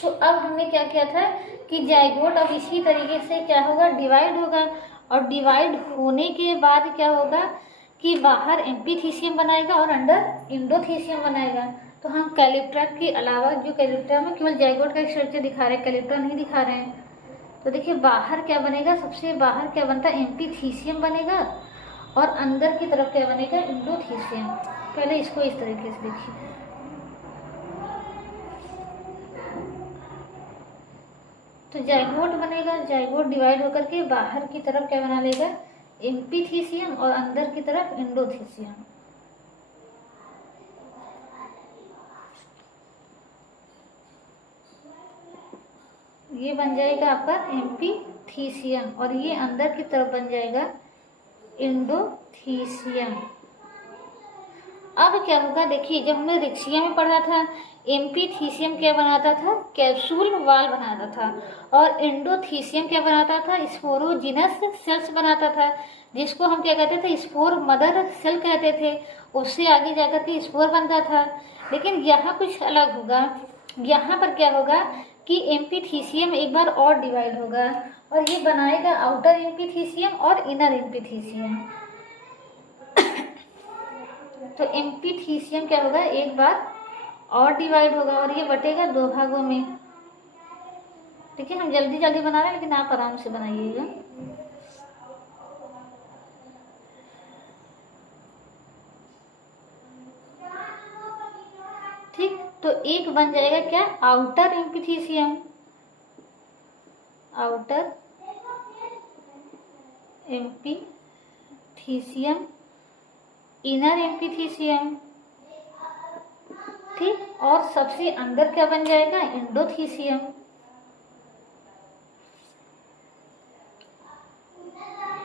तो अब हमने क्या किया था कि जाइगोट अब इसी तरीके से क्या होगा, डिवाइड होगा। और डिवाइड होने के बाद क्या होगा कि बाहर एम्पीथीसियम बनाएगा और अंदर इंडोथीसियम बनाएगा। तो हम कैलिप्ट्रा के अलावा, जो कैलिप्ट्रा में केवल जाइगोट का स्ट्रक्चर दिखा रहे हैं, कैलिप्ट्रा नहीं दिखा रहे हैं। तो देखिए बाहर क्या बनेगा, सबसे बाहर क्या बनता है, एम्पीथीसियम बनेगा और अंदर की तरफ क्या बनेगा, इंडोथीसियम। पहले इसको इस तरीके से देखिए। तो जाइगोट बनेगा, जाइगोट डिवाइड होकर के बाहर की तरफ क्या बना लेगा, एम्पीथीसियम और अंदर की तरफ इंडोथीसियम। ये बन जाएगा आपका एम्पीथीसियम और ये अंदर की तरफ बन जाएगा इंडोथीसियम। अब क्या होगा, देखिए जब हमने रिक्सिया में पढ़ा था, एम्पीथीसियम क्या बनाता था, कैप्सूल वाल बनाता था। और इंडोथीसियम क्या बनाता था, स्पोरोजिनस सेल्स बनाता था, जिसको हम क्या कहते थे, स्पोर मदर सेल कहते थे। उससे आगे जाकर के स्पोर बनता था। लेकिन यहाँ कुछ अलग होगा, यहाँ पर क्या होगा कि एम्पीथीसियम एक बार और डिवाइड होगा और ये बनाएगा आउटर एम्पीथीसियम और इनर एम्पीथीसियम। तो एम्पीथीसियम क्या होगा, एक बार और डिवाइड होगा और ये बटेगा 2 भागों में। ठीक है, हम जल्दी जल्दी बना रहे हैं लेकिन आप आराम से बनाइएगा। ठीक, तो एक बन जाएगा क्या, आउटर एम्पीथीसियम, आउटर एम्पीथीसियम, इनर एम्पीथीसियम। ठीक, और सबसे अंदर क्या बन जाएगा, इंडोथीसियम।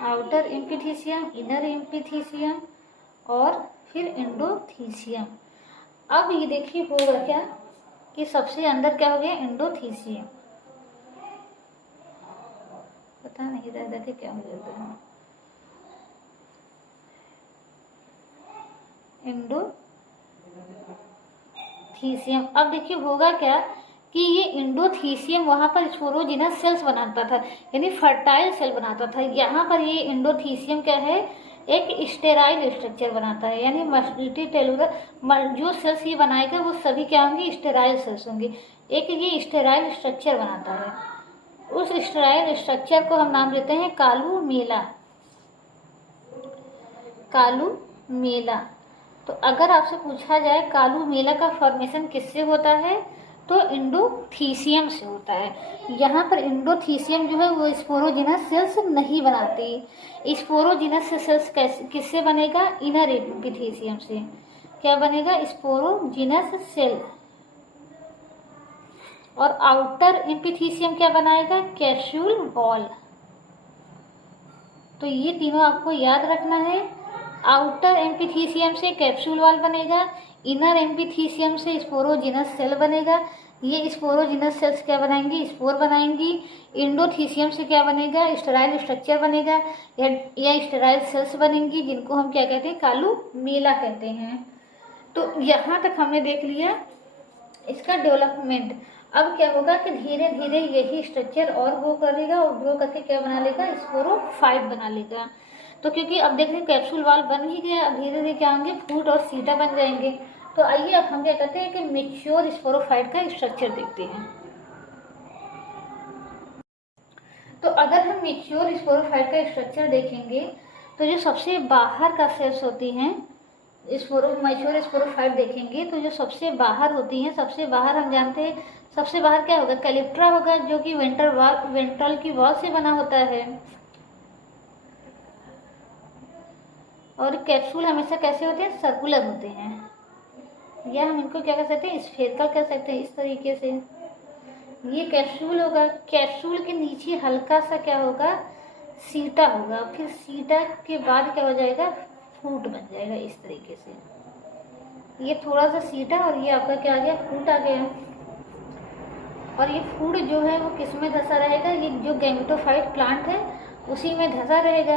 आउटर एम्पीथीसियम, इनर एम्पीथीसियम और फिर इंडोथीसियम। अब ये देखिए होगा क्या कि सबसे अंदर क्या हो गया, इंडोथीसियम। पता नहीं रहता कि क्या हो जाता है, इंडोथीसियम। अब देखिए होगा क्या कि ये इंडोथीसियम वहाँ पर स्पोरोजिनस सेल्स बनाता था, यानी फर्टाइल सेल बनाता था। यहाँ पर ये इंडोथीसियम क्या है, एक स्टेराइल स्ट्रक्चर बनाता है, यानी मल्टीटेलुलर। जो सेल्स ये बनाएगा वो सभी क्या होंगे, स्टेराइल सेल्स होंगे। एक ये स्टेराइल स्ट्रक्चर बनाता है, उस स्टेराइल स्ट्रक्चर को हम नाम देते हैं कालुमेला, कालुमेला। तो अगर आपसे पूछा जाए कालू मेला का फॉर्मेशन किससे होता है, तो इंडोथीसियम से होता है। यहाँ पर इंडोथीसियम जो है वो स्पोरोजिनस सेल्स नहीं बनाती। स्पोरोजिनस सेल्स कैसे किससे बनेगा, इनर एपिथीसियम से। क्या बनेगा, स्पोरोजिनस सेल। और आउटर एपिथीसियम क्या बनाएगा, कैप्सूल वॉल। तो ये तीनों आपको याद रखना है। आउटर एपिथीसियम से कैप्सूल वॉल बनेगा, इनर एपिथीसियम से स्पोरोजिनस सेल बनेगा। ये स्पोरोजिनस सेल्स क्या बनाएंगी, स्पोर बनाएंगी। इंडोथीसियम से क्या बनेगा, स्टेराइल स्ट्रक्चर बनेगा या स्टेराइल सेल्स बनेंगी, जिनको हम क्या कहते हैं, कालू मेला कहते हैं। तो यहाँ तक हमने देख लिया इसका डेवलपमेंट। अब क्या होगा कि धीरे धीरे यही स्ट्रक्चर और ग्रो करेगा और ग्रो करके क्या बना लेगा, स्पोरोफाइट बना लेगा। तो क्योंकि अब देख रहे हैं कैप्सूल वॉल बन ही गया, अब धीरे धीरे क्या होंगे, फूट और सीटा बन जाएंगे। तो आइए अब हम क्या कहते हैं कि मेच्योर स्पोरोफाइट का स्ट्रक्चर देखते हैं। तो अगर हम मेच्योर स्पोरोफाइट का स्ट्रक्चर देखेंगे तो जो सबसे बाहर का सेल्स होती हैं, मैच्योर स्पोरोफाइट देखेंगे तो जो सबसे बाहर होती हैं, सबसे बाहर हम जानते हैं सबसे बाहर क्या होगा, कैलिप्ट्रा होगा, जो कि वेंट्रल की वॉल से बना होता है। और कैप्सूल हमेशा कैसे होते हैं, सर्कुलर होते हैं, या हम इनको क्या कह सकते हैं, स्फेरिकल कह सकते हैं, इस तरीके से। ये कैप्सूल होगा, कैप्सूल के नीचे हल्का सा क्या होगा, सीटा होगा, फिर सीटा के बाद क्या हो जाएगा, फ्रूट बन जाएगा इस तरीके से। ये थोड़ा सा सीटा और ये आपका क्या आ गया, फ्रूट आ गया। और ये फ्रूट जो है वो किस में धंसा रहेगा, ये जो गैमेटोफाइट प्लांट है उसी में धंसा रहेगा।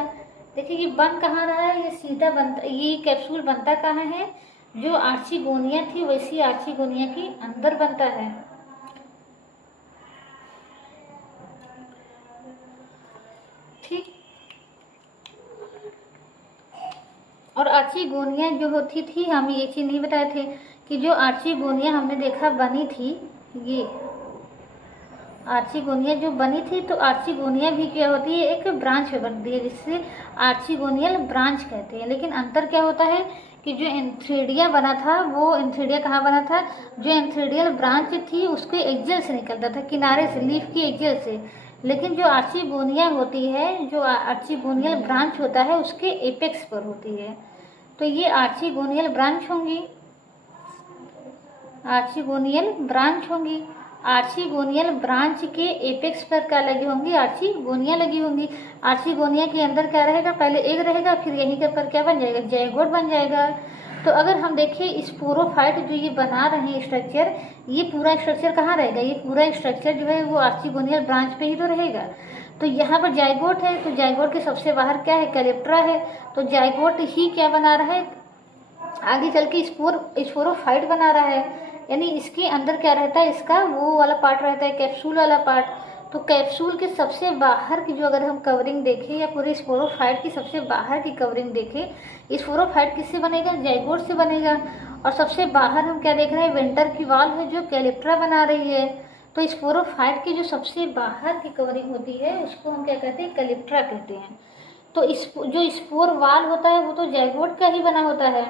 देखिए ये बन कहाँ रहा है, ये सीटा बनता, ये कैप्सूल बनता कहाँ है, जो आर्चिगोनिया थी वैसी आर्चिगोनिया की अंदर बनता है। ठीक। और आर्चिगोनिया जो होती थी, हम ये चीज़ नहीं बताए थे कि जो आर्चिगोनिया हमने देखा बनी थी, ये आर्चिगोनिया जो बनी थी, तो आर्चिगोनिया भी क्या होती है, एक ब्रांच बनती है जिससे आर्चिगोनियल ब्रांच कहते हैं। लेकिन अंतर क्या होता है कि जो एंथ्रेडिया बना था, वो एंथ्रेडिया कहाँ बना था, जो एंथ्रेडियल ब्रांच थी उसके एक्जेल से निकलता था, किनारे से, लीफ की एक्जेल से। लेकिन जो आर्चिगोनिया होती है, जो आर्चिगोनियल ब्रांच होता है उसके एपेक्स पर होती है। तो ये आर्चिगोनियल ब्रांच होंगी, आर्चिगोनियल ब्रांच होंगी। आर्चिगोनियल ब्रांच के एपेक्स पर क्या लगी होंगी, आर्चिगोनिया लगी होंगी। आर्चिगोनिया के अंदर क्या रहेगा, पहले एग रहेगा, फिर यहीं के पर क्या बन जाएगा, जाइगोट बन जाएगा। तो अगर हम देखें स्पोरोफाइट जो ये बना रहे हैं स्ट्रक्चर, ये पूरा स्ट्रक्चर कहाँ रहेगा, ये पूरा स्ट्रक्चर जो है वो आर्चिगोनियल ब्रांच पे ही तो रहेगा। तो यहाँ पर जाइगोट है, तो जाइगोट के सबसे बाहर क्या है, कैलिप्ट्रा है। तो जाइगोट ही क्या बना रहा है, आगे चल के स्पोरोफाइट बना रहा है। यानी इसके अंदर क्या रहता है, इसका वो वाला पार्ट रहता है, कैप्सूल वाला पार्ट। तो कैप्सूल के सबसे बाहर की जो अगर हम कवरिंग देखें, या पूरे स्पोरोफाइट की सबसे बाहर की कवरिंग देखें, स्पोरोफाइट किससे बनेगा, जाइगोट से बनेगा। और सबसे बाहर हम क्या देख रहे हैं, वेंटर की वॉल है जो कैलिप्ट्रा बना रही है। तो स्पोरोफाइट की जो सबसे बाहर की कवरिंग होती है उसको हम क्या कहते हैं, कैलिप्ट्रा कहते हैं। तो जो स्पोर वाल होता है वो तो जाइगोट का ही बना होता है।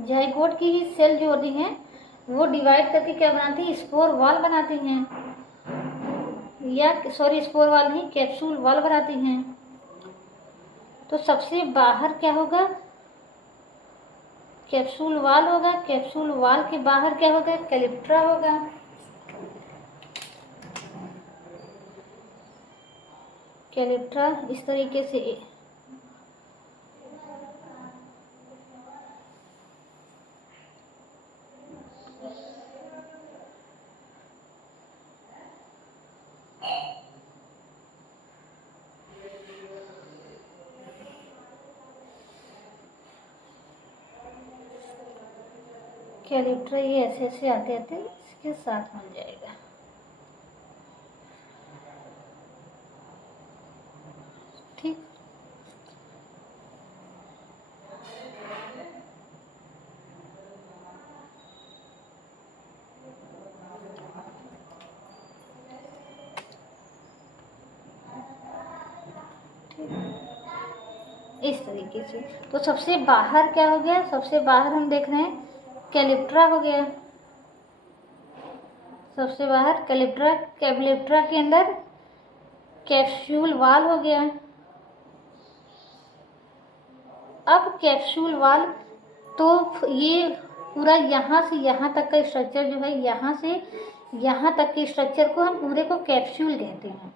जाइगोट की ही सेल जो होती हैं वो डिवाइड करके क्या बनाती हैं, स्पोर वॉल बनाती हैं, या सॉरी स्पोर वॉल नहीं, कैप्सूल वॉल बनाती हैं। तो सबसे बाहर क्या होगा, कैप्सूल वॉल होगा, कैप्सूल वॉल के बाहर क्या होगा, कैलिप्ट्रा होगा। कैलिप्ट्रा इस तरीके से। कैलिप्ट्रा ये ऐसे ऐसे आते आते इसके साथ बन जाएगा। ठीक। इस तरीके से। तो सबसे बाहर क्या हो गया, सबसे बाहर हम देख रहे हैं कैलिप्ट्रा हो गया, सबसे बाहर कैलिप्ट्रा। कैलिप्ट्रा के अंदर कैप्सूल वाल हो गया। अब कैप्सूल वाल, तो ये पूरा यहाँ से यहाँ तक का स्ट्रक्चर जो है, यहाँ से यहाँ तक के स्ट्रक्चर को हम पूरे को कैप्सूल कहते हैं।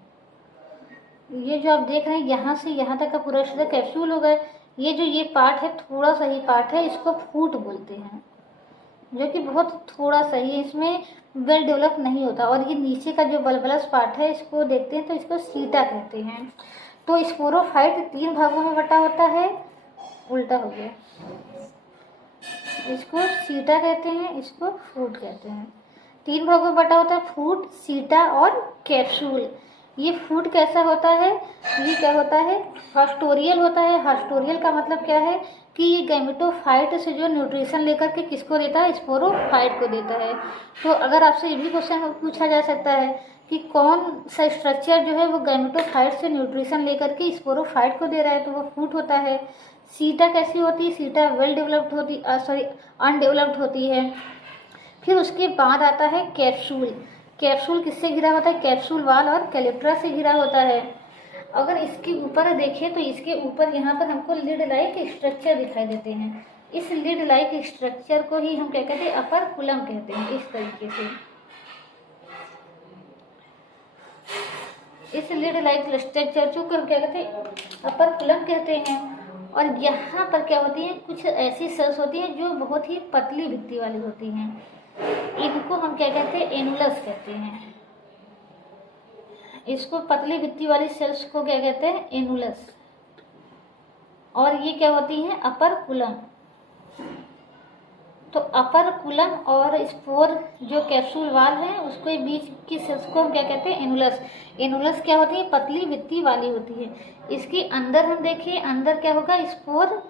ये जो आप देख रहे हैं यहाँ से यहाँ तक का पूरा स्ट्रक्चर कैप्सूल हो गया। ये जो ये पार्ट है, थोड़ा सा ही पार्ट है, इसको फूट बोलते हैं, जो कि बहुत थोड़ा सा ही, इसमें वेल डेवलप नहीं होता। और ये नीचे का जो बल्बलस पार्ट है, इसको देखते हैं तो इसको सीटा कहते हैं। तो स्पोरोफाइट 3 भागों में बटा होता है, उल्टा हो गया, इसको सीटा कहते हैं, इसको फूट कहते हैं। 3 भागों में बटा होता है, फूट, सीटा और कैप्सूल। ये फूट कैसा होता है, ये क्या होता है, हास्टोरियल होता है। हास्टोरियल का मतलब क्या है कि ये गैमेटोफाइट से जो न्यूट्रिशन लेकर के किसको देता है, स्पोरोफाइट को देता है। तो अगर आपसे ये भी क्वेश्चन पूछा जा सकता है कि कौन सा स्ट्रक्चर जो है वो गैमेटोफाइट से न्यूट्रिशन लेकर के स्पोरोफाइट को दे रहा है, तो वो फूट होता है। सीटा कैसी होती है, सीटा वेल डेवलप्ड होती, अनडेवलप्ड होती है। फिर उसके बाद आता है कैप्सूल। कैप्सूल किससे घिरा होता है, कैप्सूल वाल और कैलिप्ट्रा से घिरा होता है। अगर इसके ऊपर देखें तो इसके ऊपर यहाँ पर हमको लिड लाइक स्ट्रक्चर दिखाई देते हैं। इस लिड लाइक स्ट्रक्चर को ही हम क्या कहते हैं, अपर कुलम कहते हैं। इस तरीके से इस लिड लाइक स्ट्रक्चर को हम क्या कहते हैं, अपर कुलम कहते हैं। और यहाँ पर क्या होती है, कुछ ऐसी सेल्स होती हैं जो बहुत ही पतली भित्ति वाली होती हैं, इनको हम क्या कहते हैं, एनुलस कहते हैं। इसको पतली भित्ति वाली सेल्स को क्या कहते हैं, एनुलस। और ये क्या होती हैं, अपर कुलम। तो अपर कुलम और स्पोर जो कैप्सूल वाल है, उसके बीच की सेल्स को हम क्या कहते हैं, एनुलस। एनुलस क्या होती है, पतली भित्ति वाली होती है। इसके अंदर हम देखिए, अंदर क्या होगा, स्पोर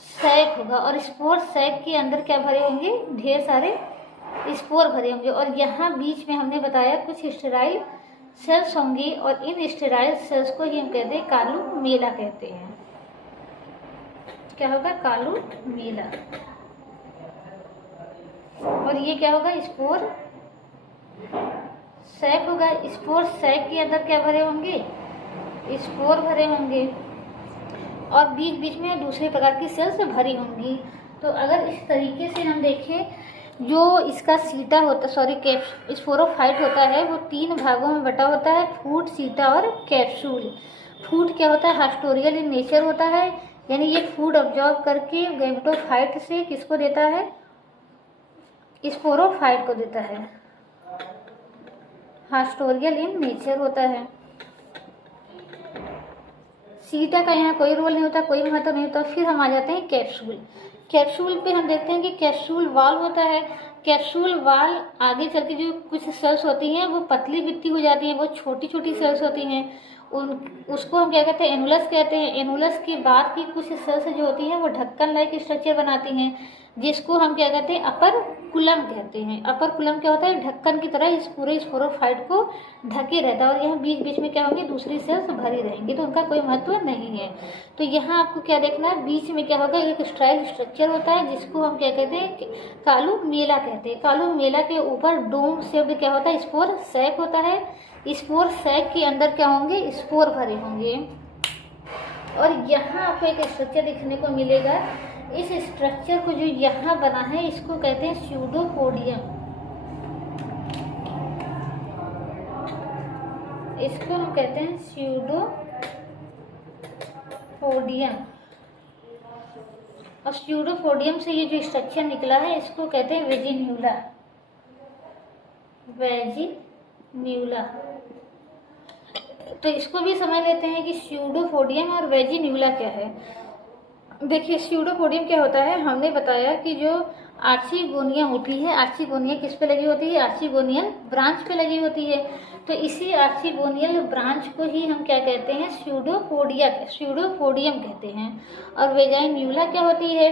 सैक होगा। और स्पोर सैक के अंदर क्या भरे होंगे, ढेर सारे स्पोर भरे होंगे। और यहाँ बीच में हमने बताया कुछ स्टेराइल सेल्स होंगी, और इन स्टेराइल सेल्स को ही हम कहते हैं कालू मेला कहते हैं। क्या होगा, कालू मेला। और ये क्या होगा, स्पोर सैक होगा। स्पोर सैक के अंदर क्या भरे होंगे, स्पोर भरे होंगे, और बीच बीच में दूसरे प्रकार की सेल्स भरी होंगी। तो अगर इस तरीके से हम देखें, जो इसका सीटा होता, स्पोरोफाइट होता है, वो 3 भागों में बटा होता है, फूट, सीटा और कैप्सूल। फूट क्या होता है, हास्टोरियल इन नेचर होता है, यानी ये फूड ऑब्जॉर्व करके गैमेटोफाइट से किसको देता है, स्पोरोफाइट को देता है। हास्टोरियल इन नेचर होता है। सीटा का यहाँ कोई रोल नहीं होता, कोई महत्व नहीं होता। फिर हम आ जाते हैं कैप्सूल। कैप्सूल पे हम देखते हैं कि कैप्सूल वाल होता है। कैप्सूल वाल आगे चल के जो कुछ सेल्स होती हैं वो पतली भित्ति हो जाती हैं, वो छोटी छोटी सेल्स होती हैं, उसको हम क्या कहते हैं, एनुलस कहते हैं। एनुलस के बाद की कुछ सेल्स जो होती हैं वो ढक्कन लाइक स्ट्रक्चर बनाती हैं, जिसको हम क्या कहते हैं, अपर कुलम कहते हैं। अपर कुलम क्या होता है, ढक्कन की तरह इस पूरे स्पोरोफाइट को ढके रहता है। और यहाँ बीच बीच में क्या होंगे, दूसरी सेल्स भरी रहेंगी, तो उनका कोई महत्व नहीं है। तो यहाँ आपको क्या देखना है, बीच में क्या होगा, एक स्ट्राइल स्ट्रक्चर होता है, जिसको हम क्या कहते हैं, कालू मेला कहते हैं। कालू मेला के ऊपर डोम शेप्ड क्या होता है, स्पोर सैक होता है। स्पोर सैक के अंदर क्या होंगे, स्पोर भरे होंगे। और यहाँ आपको एक स्ट्रक्चर देखने को मिलेगा। इस स्ट्रक्चर को जो यहाँ बना है, इसको कहते हैं स्यूडोपोडियम। इसको हम कहते हैं स्यूडोपोडियम। और स्यूडोपोडियम से ये जो स्ट्रक्चर निकला है, इसको कहते हैं वेजिन्यूला। वेजिन्यूला। तो इसको भी समझ लेते हैं कि स्यूडोपोडियम और वेजिन्यूला क्या है। देखिए, स्यूडोपोडियम क्या होता है, हमने बताया कि जो आर्चिगोनिया होती है, आर्चिगोनिया किस पे लगी होती है, आर्चिगोनियल ब्रांच पे लगी होती है। तो इसी आर्चिगोनियल ब्रांच को ही हम क्या कहते हैं, स्यूडोपोडियम कहते हैं। और वेजाइन्यूला क्या होती है,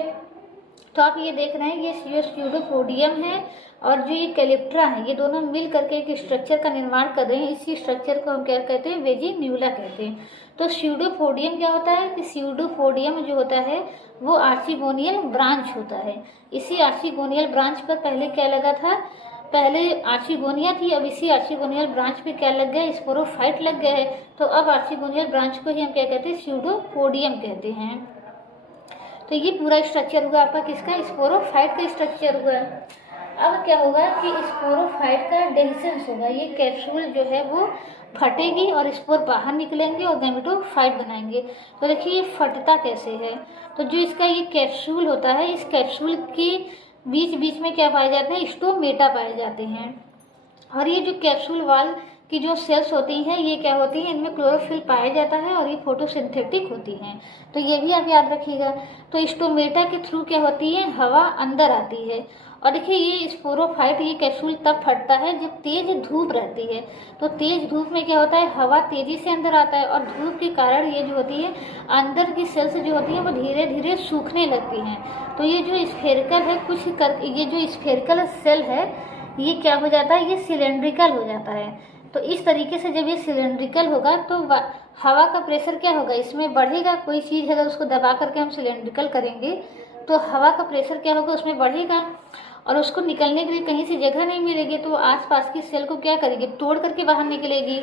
तो आप ये देख रहे हैं ये स्यूडोपोडियम है और जो ये कैलिप्ट्रा है, ये दोनों मिल करके एक स्ट्रक्चर का निर्माण कर रहे हैं। इसी स्ट्रक्चर को हम क्या कहते हैं, वेजिन्यूला कहते हैं। तो स्यूडोपोडियम क्या होता है कि स्यूडोपोडियम जो होता है वो आर्चिगोनियल ब्रांच होता है। इसी आर्चिगोनियल ब्रांच पर पहले क्या लगा था, पहले आर्चिगोनिया थी, अब इसी आर्चिगोनियल ब्रांच पे क्या लग गया, स्पोरोफाइट लग गया है। तो अब आर्चिगोनियल ब्रांच को ही हम क्या कहते हैं, स्यूडोपोडियम कहते हैं। तो ये पूरा स्ट्रक्चर हुआ आपका किसका, स्पोरोफाइट का स्ट्रक्चर हुआ। अब क्या होगा कि स्पोरोफाइट का डेhiscence होगा, ये कैप्सूल जो है वो फटेगी और स्पोर बाहर निकलेंगे और गैमेटोफाइट बनाएंगे। तो देखिए ये फटता कैसे है, तो जो इसका ये कैप्सूल होता है, इस कैप्सूल के बीच बीच में क्या पाए जाते हैं, स्टोमेटा पाए जाते हैं। और ये जो कैप्सूल वाल की जो सेल्स होती हैं ये क्या होती हैं, इनमें क्लोरोफिल पाया जाता है और ये फोटोसिंथेटिक होती हैं। तो ये भी आप याद रखिएगा। तो स्टोमेटा के थ्रू क्या होती है, हवा अंदर आती है। और देखिए ये स्पोरोफाइट, ये कैप्सूल तब फटता है जब तेज धूप रहती है। तो तेज धूप में क्या होता है, हवा तेजी से अंदर आता है और धूप के कारण ये जो होती है अंदर की सेल्स जो होती हैं वो धीरे धीरे सूखने लगती हैं। तो ये जो स्फेरिकल है ये जो स्फेरिकल सेल है ये क्या हो जाता है, ये सिलेंड्रिकल हो जाता है। तो इस तरीके से जब ये सिलेंड्रिकल होगा तो हवा का प्रेशर क्या होगा, इसमें बढ़ेगा। कोई चीज़ अगर उसको दबा करके हम सिलेंड्रिकल करेंगे तो हवा का प्रेशर क्या होगा, उसमें बढ़ेगा और उसको निकलने के लिए कहीं से जगह नहीं मिलेगी। तो आसपास की सेल को क्या करेगी, तोड़ करके बाहर निकलेगी।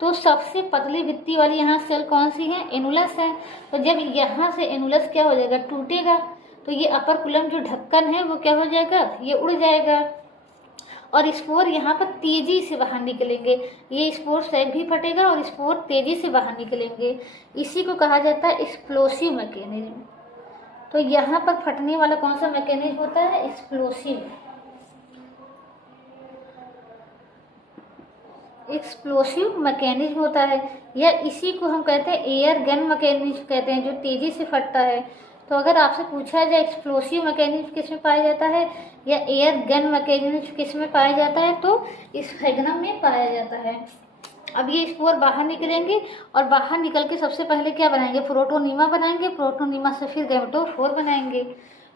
तो सबसे पतली भित्ती वाली यहाँ सेल कौन सी है, एनुलस है। तो जब यहाँ से एनुलस क्या हो जाएगा, टूटेगा, तो ये अपर कुलम जो ढक्कन है वो क्या हो जाएगा, ये उड़ जाएगा और स्पोर यहाँ पर तेजी से बाहर निकलेंगे। ये स्पोर सैक भी फटेगा और स्पोर तेजी से बाहर निकलेंगे। इसी को कहा जाता है एक्सप्लोसिव मैकेनिज्म। तो यहाँ पर फटने वाला कौन सा मैकेनिज्म होता है, एक्सप्लोसिव मैकेनिज्म होता है, या इसी को हम कहते हैं एयर गन मैकेनिज्म कहते हैं, जो तेजी से फटता है। तो अगर आपसे पूछा जाए एक्सप्लोसिव मैकेनिज्म किस में पाया जाता है या एयर गन मैकेनिज्म किस में पाया जाता है, तो स्फेग्नम में पाया जाता है। अब ये स्पोर बाहर निकलेंगे और बाहर निकल के सबसे पहले क्या बनाएंगे, प्रोटोनीमा बनाएंगे, प्रोटोनीमा से फिर गैमेटोफोर बनाएंगे।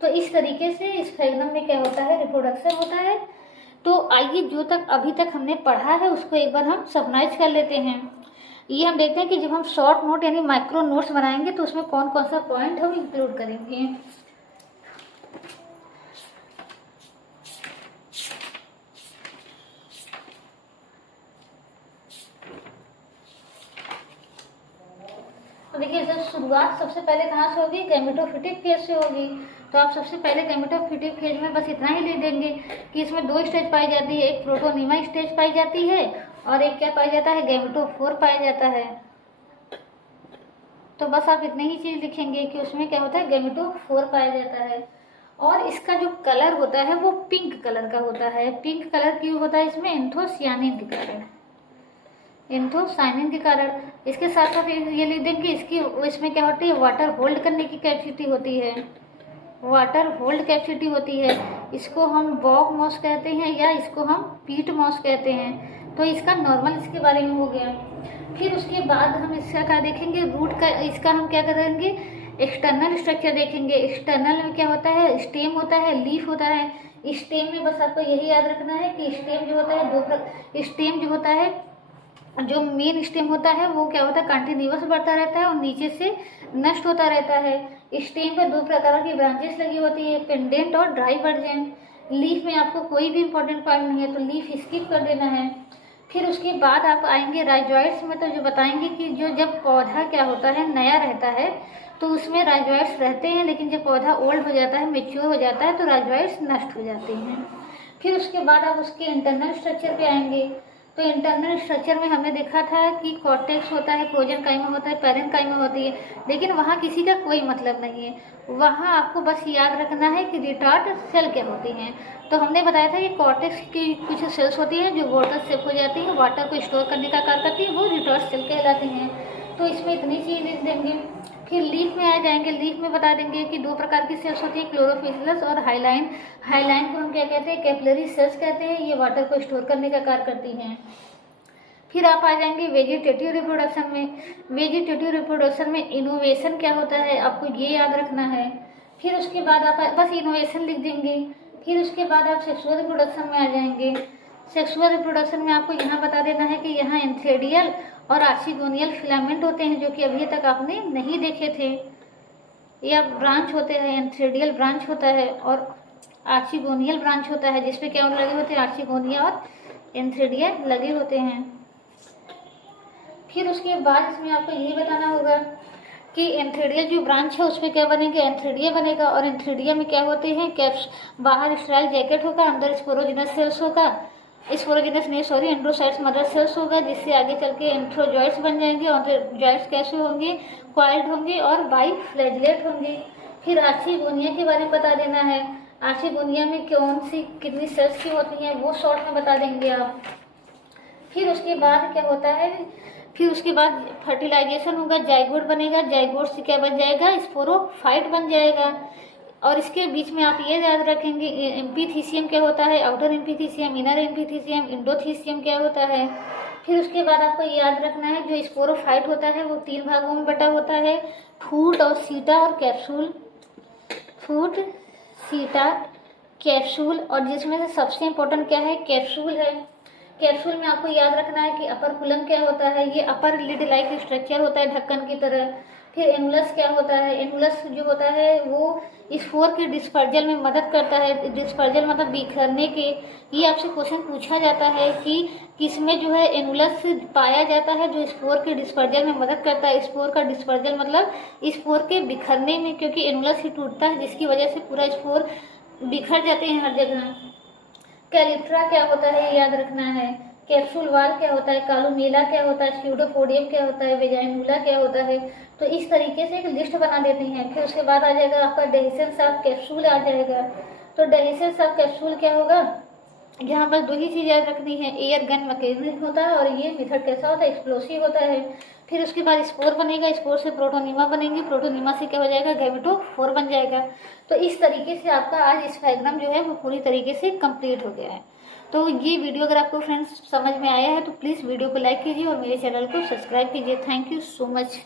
तो इस तरीके से स्फेग्नम में क्या होता है, रिप्रोडक्शन होता है। तो आइए जो तक अभी तक हमने पढ़ा है उसको एक बार हम समराइज कर लेते हैं। ये हम देखते हैं कि जब हम शॉर्ट नोट यानी माइक्रो नोट्स बनाएंगे तो उसमें कौन कौन सा पॉइंट हम इंक्लूड करेंगे। तो देखिए जब शुरुआत सबसे पहले कहाँ से होगी, गैमेटोफिटिक फेज से होगी। तो आप सबसे पहले गैमेटोफिटिक फेज में बस इतना ही ले देंगे कि इसमें दो स्टेज पाई जाती है, एक प्रोटोनीमा स्टेज पाई जाती है और एक क्या पाया जाता है, गैमेटोफोर पाया जाता है। तो बस आप इतने ही चीज लिखेंगे कि उसमें क्या होता है, गैमेटोफोर पाया जाता है। और इसका जो कलर होता है वो पिंक कलर का होता है। पिंक कलर क्यों होता है, इसमें एंथोसियानिन के कारण, एंथोसाइनिन के कारण। इसके साथ साथ ये लिख देंगे इसकी इसमें क्या होती है, वाटर होल्ड करने की कैपेसिटी होती है, वाटर होल्ड कैपेसिटी होती है। इसको हम बॉग मॉस कहते हैं या इसको हम पीट मॉस कहते हैं। तो इसका नॉर्मल इसके बारे में हो गया। फिर उसके बाद हम इसका क्या देखेंगे, रूट का, इसका हम क्या करेंगे, एक्सटर्नल स्ट्रक्चर देखेंगे। एक्सटर्नल में क्या होता है, स्टेम होता है, लीफ होता है। स्टेम में बस आपको यही याद रखना है कि स्टेम जो होता है स्टेम जो होता है, जो मेन स्टेम होता है वो क्या होता है, कंटिन्यूअस बढ़ता रहता है और नीचे से नष्ट होता रहता है। स्टेम पर दो प्रकार की ब्रांचेस लगी होती है, पेंडेंट और डाइवर्जेंट। लीफ में आपको कोई भी इंपॉर्टेंट पॉइंट नहीं है तो लीफ स्किप कर देना है। फिर उसके बाद आप आएंगे राइजॉइड्स में, तो जो बताएंगे कि जो जब पौधा क्या होता है, नया रहता है तो उसमें राइजॉइड्स रहते हैं, लेकिन जब पौधा ओल्ड हो जाता है, मेच्योर हो जाता है तो राइजॉइड्स नष्ट हो जाते हैं। फिर उसके बाद आप उसके इंटरनल स्ट्रक्चर पे आएंगे। तो इंटरनल स्ट्रक्चर में हमने देखा था कि कॉर्टेक्स होता है, प्रोजेनकाइमा होता है, पैरेन्काइमा होती है, लेकिन वहाँ किसी का कोई मतलब नहीं है। वहाँ आपको बस याद रखना है कि रिटार्ड सेल क्या होती हैं। तो हमने बताया था कि कॉर्टेक्स की कुछ सेल्स होती हैं जो वाटर सेप हो जाती हैं, वाटर को स्टोर करने का कार्य करती है, वो रिटार्ड सेल कहलाती हैं। तो इसमें इतनी चीज़ लिख देंगे। फिर लीफ में आ जाएंगे। लीफ में बता देंगे कि दो प्रकार की सेल्स होती है, क्लोरोफिलस और हाइलाइन। हाइलाइन को हम क्या कहते हैं, कैपिलरी सेल्स कहते हैं। ये वाटर को स्टोर करने का कार्य करती हैं। फिर आप आ जाएंगे वेजिटेटिव रिप्रोडक्शन में। वेजिटेटिव रिप्रोडक्शन में इनोवेशन क्या होता है, आपको ये याद रखना है। फिर उसके बाद आप बस इनोवेशन लिख देंगे। फिर उसके बाद आप सेक्सुअल रिप्रोडक्शन में आ जाएंगे। सेक्सुअल रिप्रोडक्शन में आपको यहाँ बता देना है कि यहाँ एंथ्रेडियल और आर्चिगोनियल फिलामेंट होते हैं, जो कि अभी तक आपने नहीं देखे थे। या ब्रांच होते हैं, एंथ्रेडियल ब्रांच होता है और आर्चिगोनियल ब्रांच होता है, जिसपे क्या लगे होते हैं, आर्चिगोनिया और एंथ्रेडिया लगे होते हैं। फिर उसके बाद इसमें आपको ये बताना होगा कि एंथ्रेडियल जो ब्रांच है उसमें क्या बनेगा, एंथ्रेडिया बनेगा। और एंथ्रेडिया में क्या होते हैं, कैप्स बाहर स्टेराइल जैकेट होगा, अंदर स्पोरोजिनस सेल्स होगा, स्पोरोजिनस नहीं सॉरी एंड्रोसाइट्स मदर सेल्स होगा, जिससे आगे चल के एंथ्रोजॉइट्स बन जाएंगे। और जॉइट्स कैसे होंगे, कॉइल्ड होंगे और बाई फ्लैजलेट होंगे। फिर आर्चिगोनिया के बारे में बता देना है, आर्चिगोनिया में कौन सी कितनी सेल्स की होती हैं वो शॉर्ट में बता देंगे आप। फिर उसके बाद क्या होता है, फिर उसके बाद फर्टिलाइजेशन होगा, जाइगोट बनेगा, जाइगोट से क्या बन जाएगा, स्पोरोफाइट बन जाएगा। और इसके बीच में आप ये याद रखेंगे एम्पीथीसियम क्या होता है, आउटर एम्पीथीसियम, इनर एम्पीथीसियम, इंडोथीसियम क्या होता है। फिर उसके बाद आपको याद रखना है जो स्पोरोफाइट होता है वो 3 भागों में बटा होता है, फूट और सीटा और कैप्सूल। फूट, सीटा, कैप्सूल। और जिसमें से सबसे इम्पोर्टेंट क्या है, कैप्सूल है। कैप्सूल में आपको याद रखना है कि अपर कुलम क्या होता है, ये अपर लिड लाइक स्ट्रक्चर होता है ढक्कन की तरह। फिर एनुलस क्या होता है, एनुलस जो होता है वो स्पोर के डिस्पर्जल में मदद करता है। डिस्पर्जल मतलब बिखरने के। ये आपसे क्वेश्चन पूछा जाता है कि किसमें जो है एनुलस पाया जाता है जो स्पोर के डिस्पर्जल में मदद करता है। स्पोर का डिस्पर्जल मतलब स्पोर के बिखरने में, क्योंकि एनुलस ही टूटता है जिसकी वजह से पूरा स्पोर बिखर जाते हैं हर जगह। कैलिट्रा क्या होता है ये याद रखना है। कैप्सूल वाल क्या होता है, कालुमेला क्या होता है, स्यूडोपोडियम क्या होता है, वेजाइनुला क्या होता है। तो इस तरीके से एक लिस्ट बना देते हैं। फिर उसके बाद आ जाएगा आपका डेहिसेंस ऑफ कैप्सूल आ जाएगा। तो डेहिसेंस ऑफ कैप्सूल क्या होगा, यहाँ पर 2 ही चीज याद रखनी है, एयर गन मैकेनिज्म होता है और ये मेथड कैसा होता है, एक्सप्लोसिव होता है। फिर उसके बाद स्पोर बनेगा, स्पोर से प्रोटोनिमा बनेंगी, प्रोटोनिमा से क्या हो जाएगा, गैमेटोफोर बन जाएगा। तो इस तरीके से आपका आज स्फेग्नम जो है वो पूरी तरीके से कंप्लीट हो गया है। तो ये वीडियो अगर आपको फ्रेंड्स समझ में आया है तो प्लीज़ वीडियो को लाइक कीजिए और मेरे चैनल को सब्सक्राइब कीजिए। Thank you so much.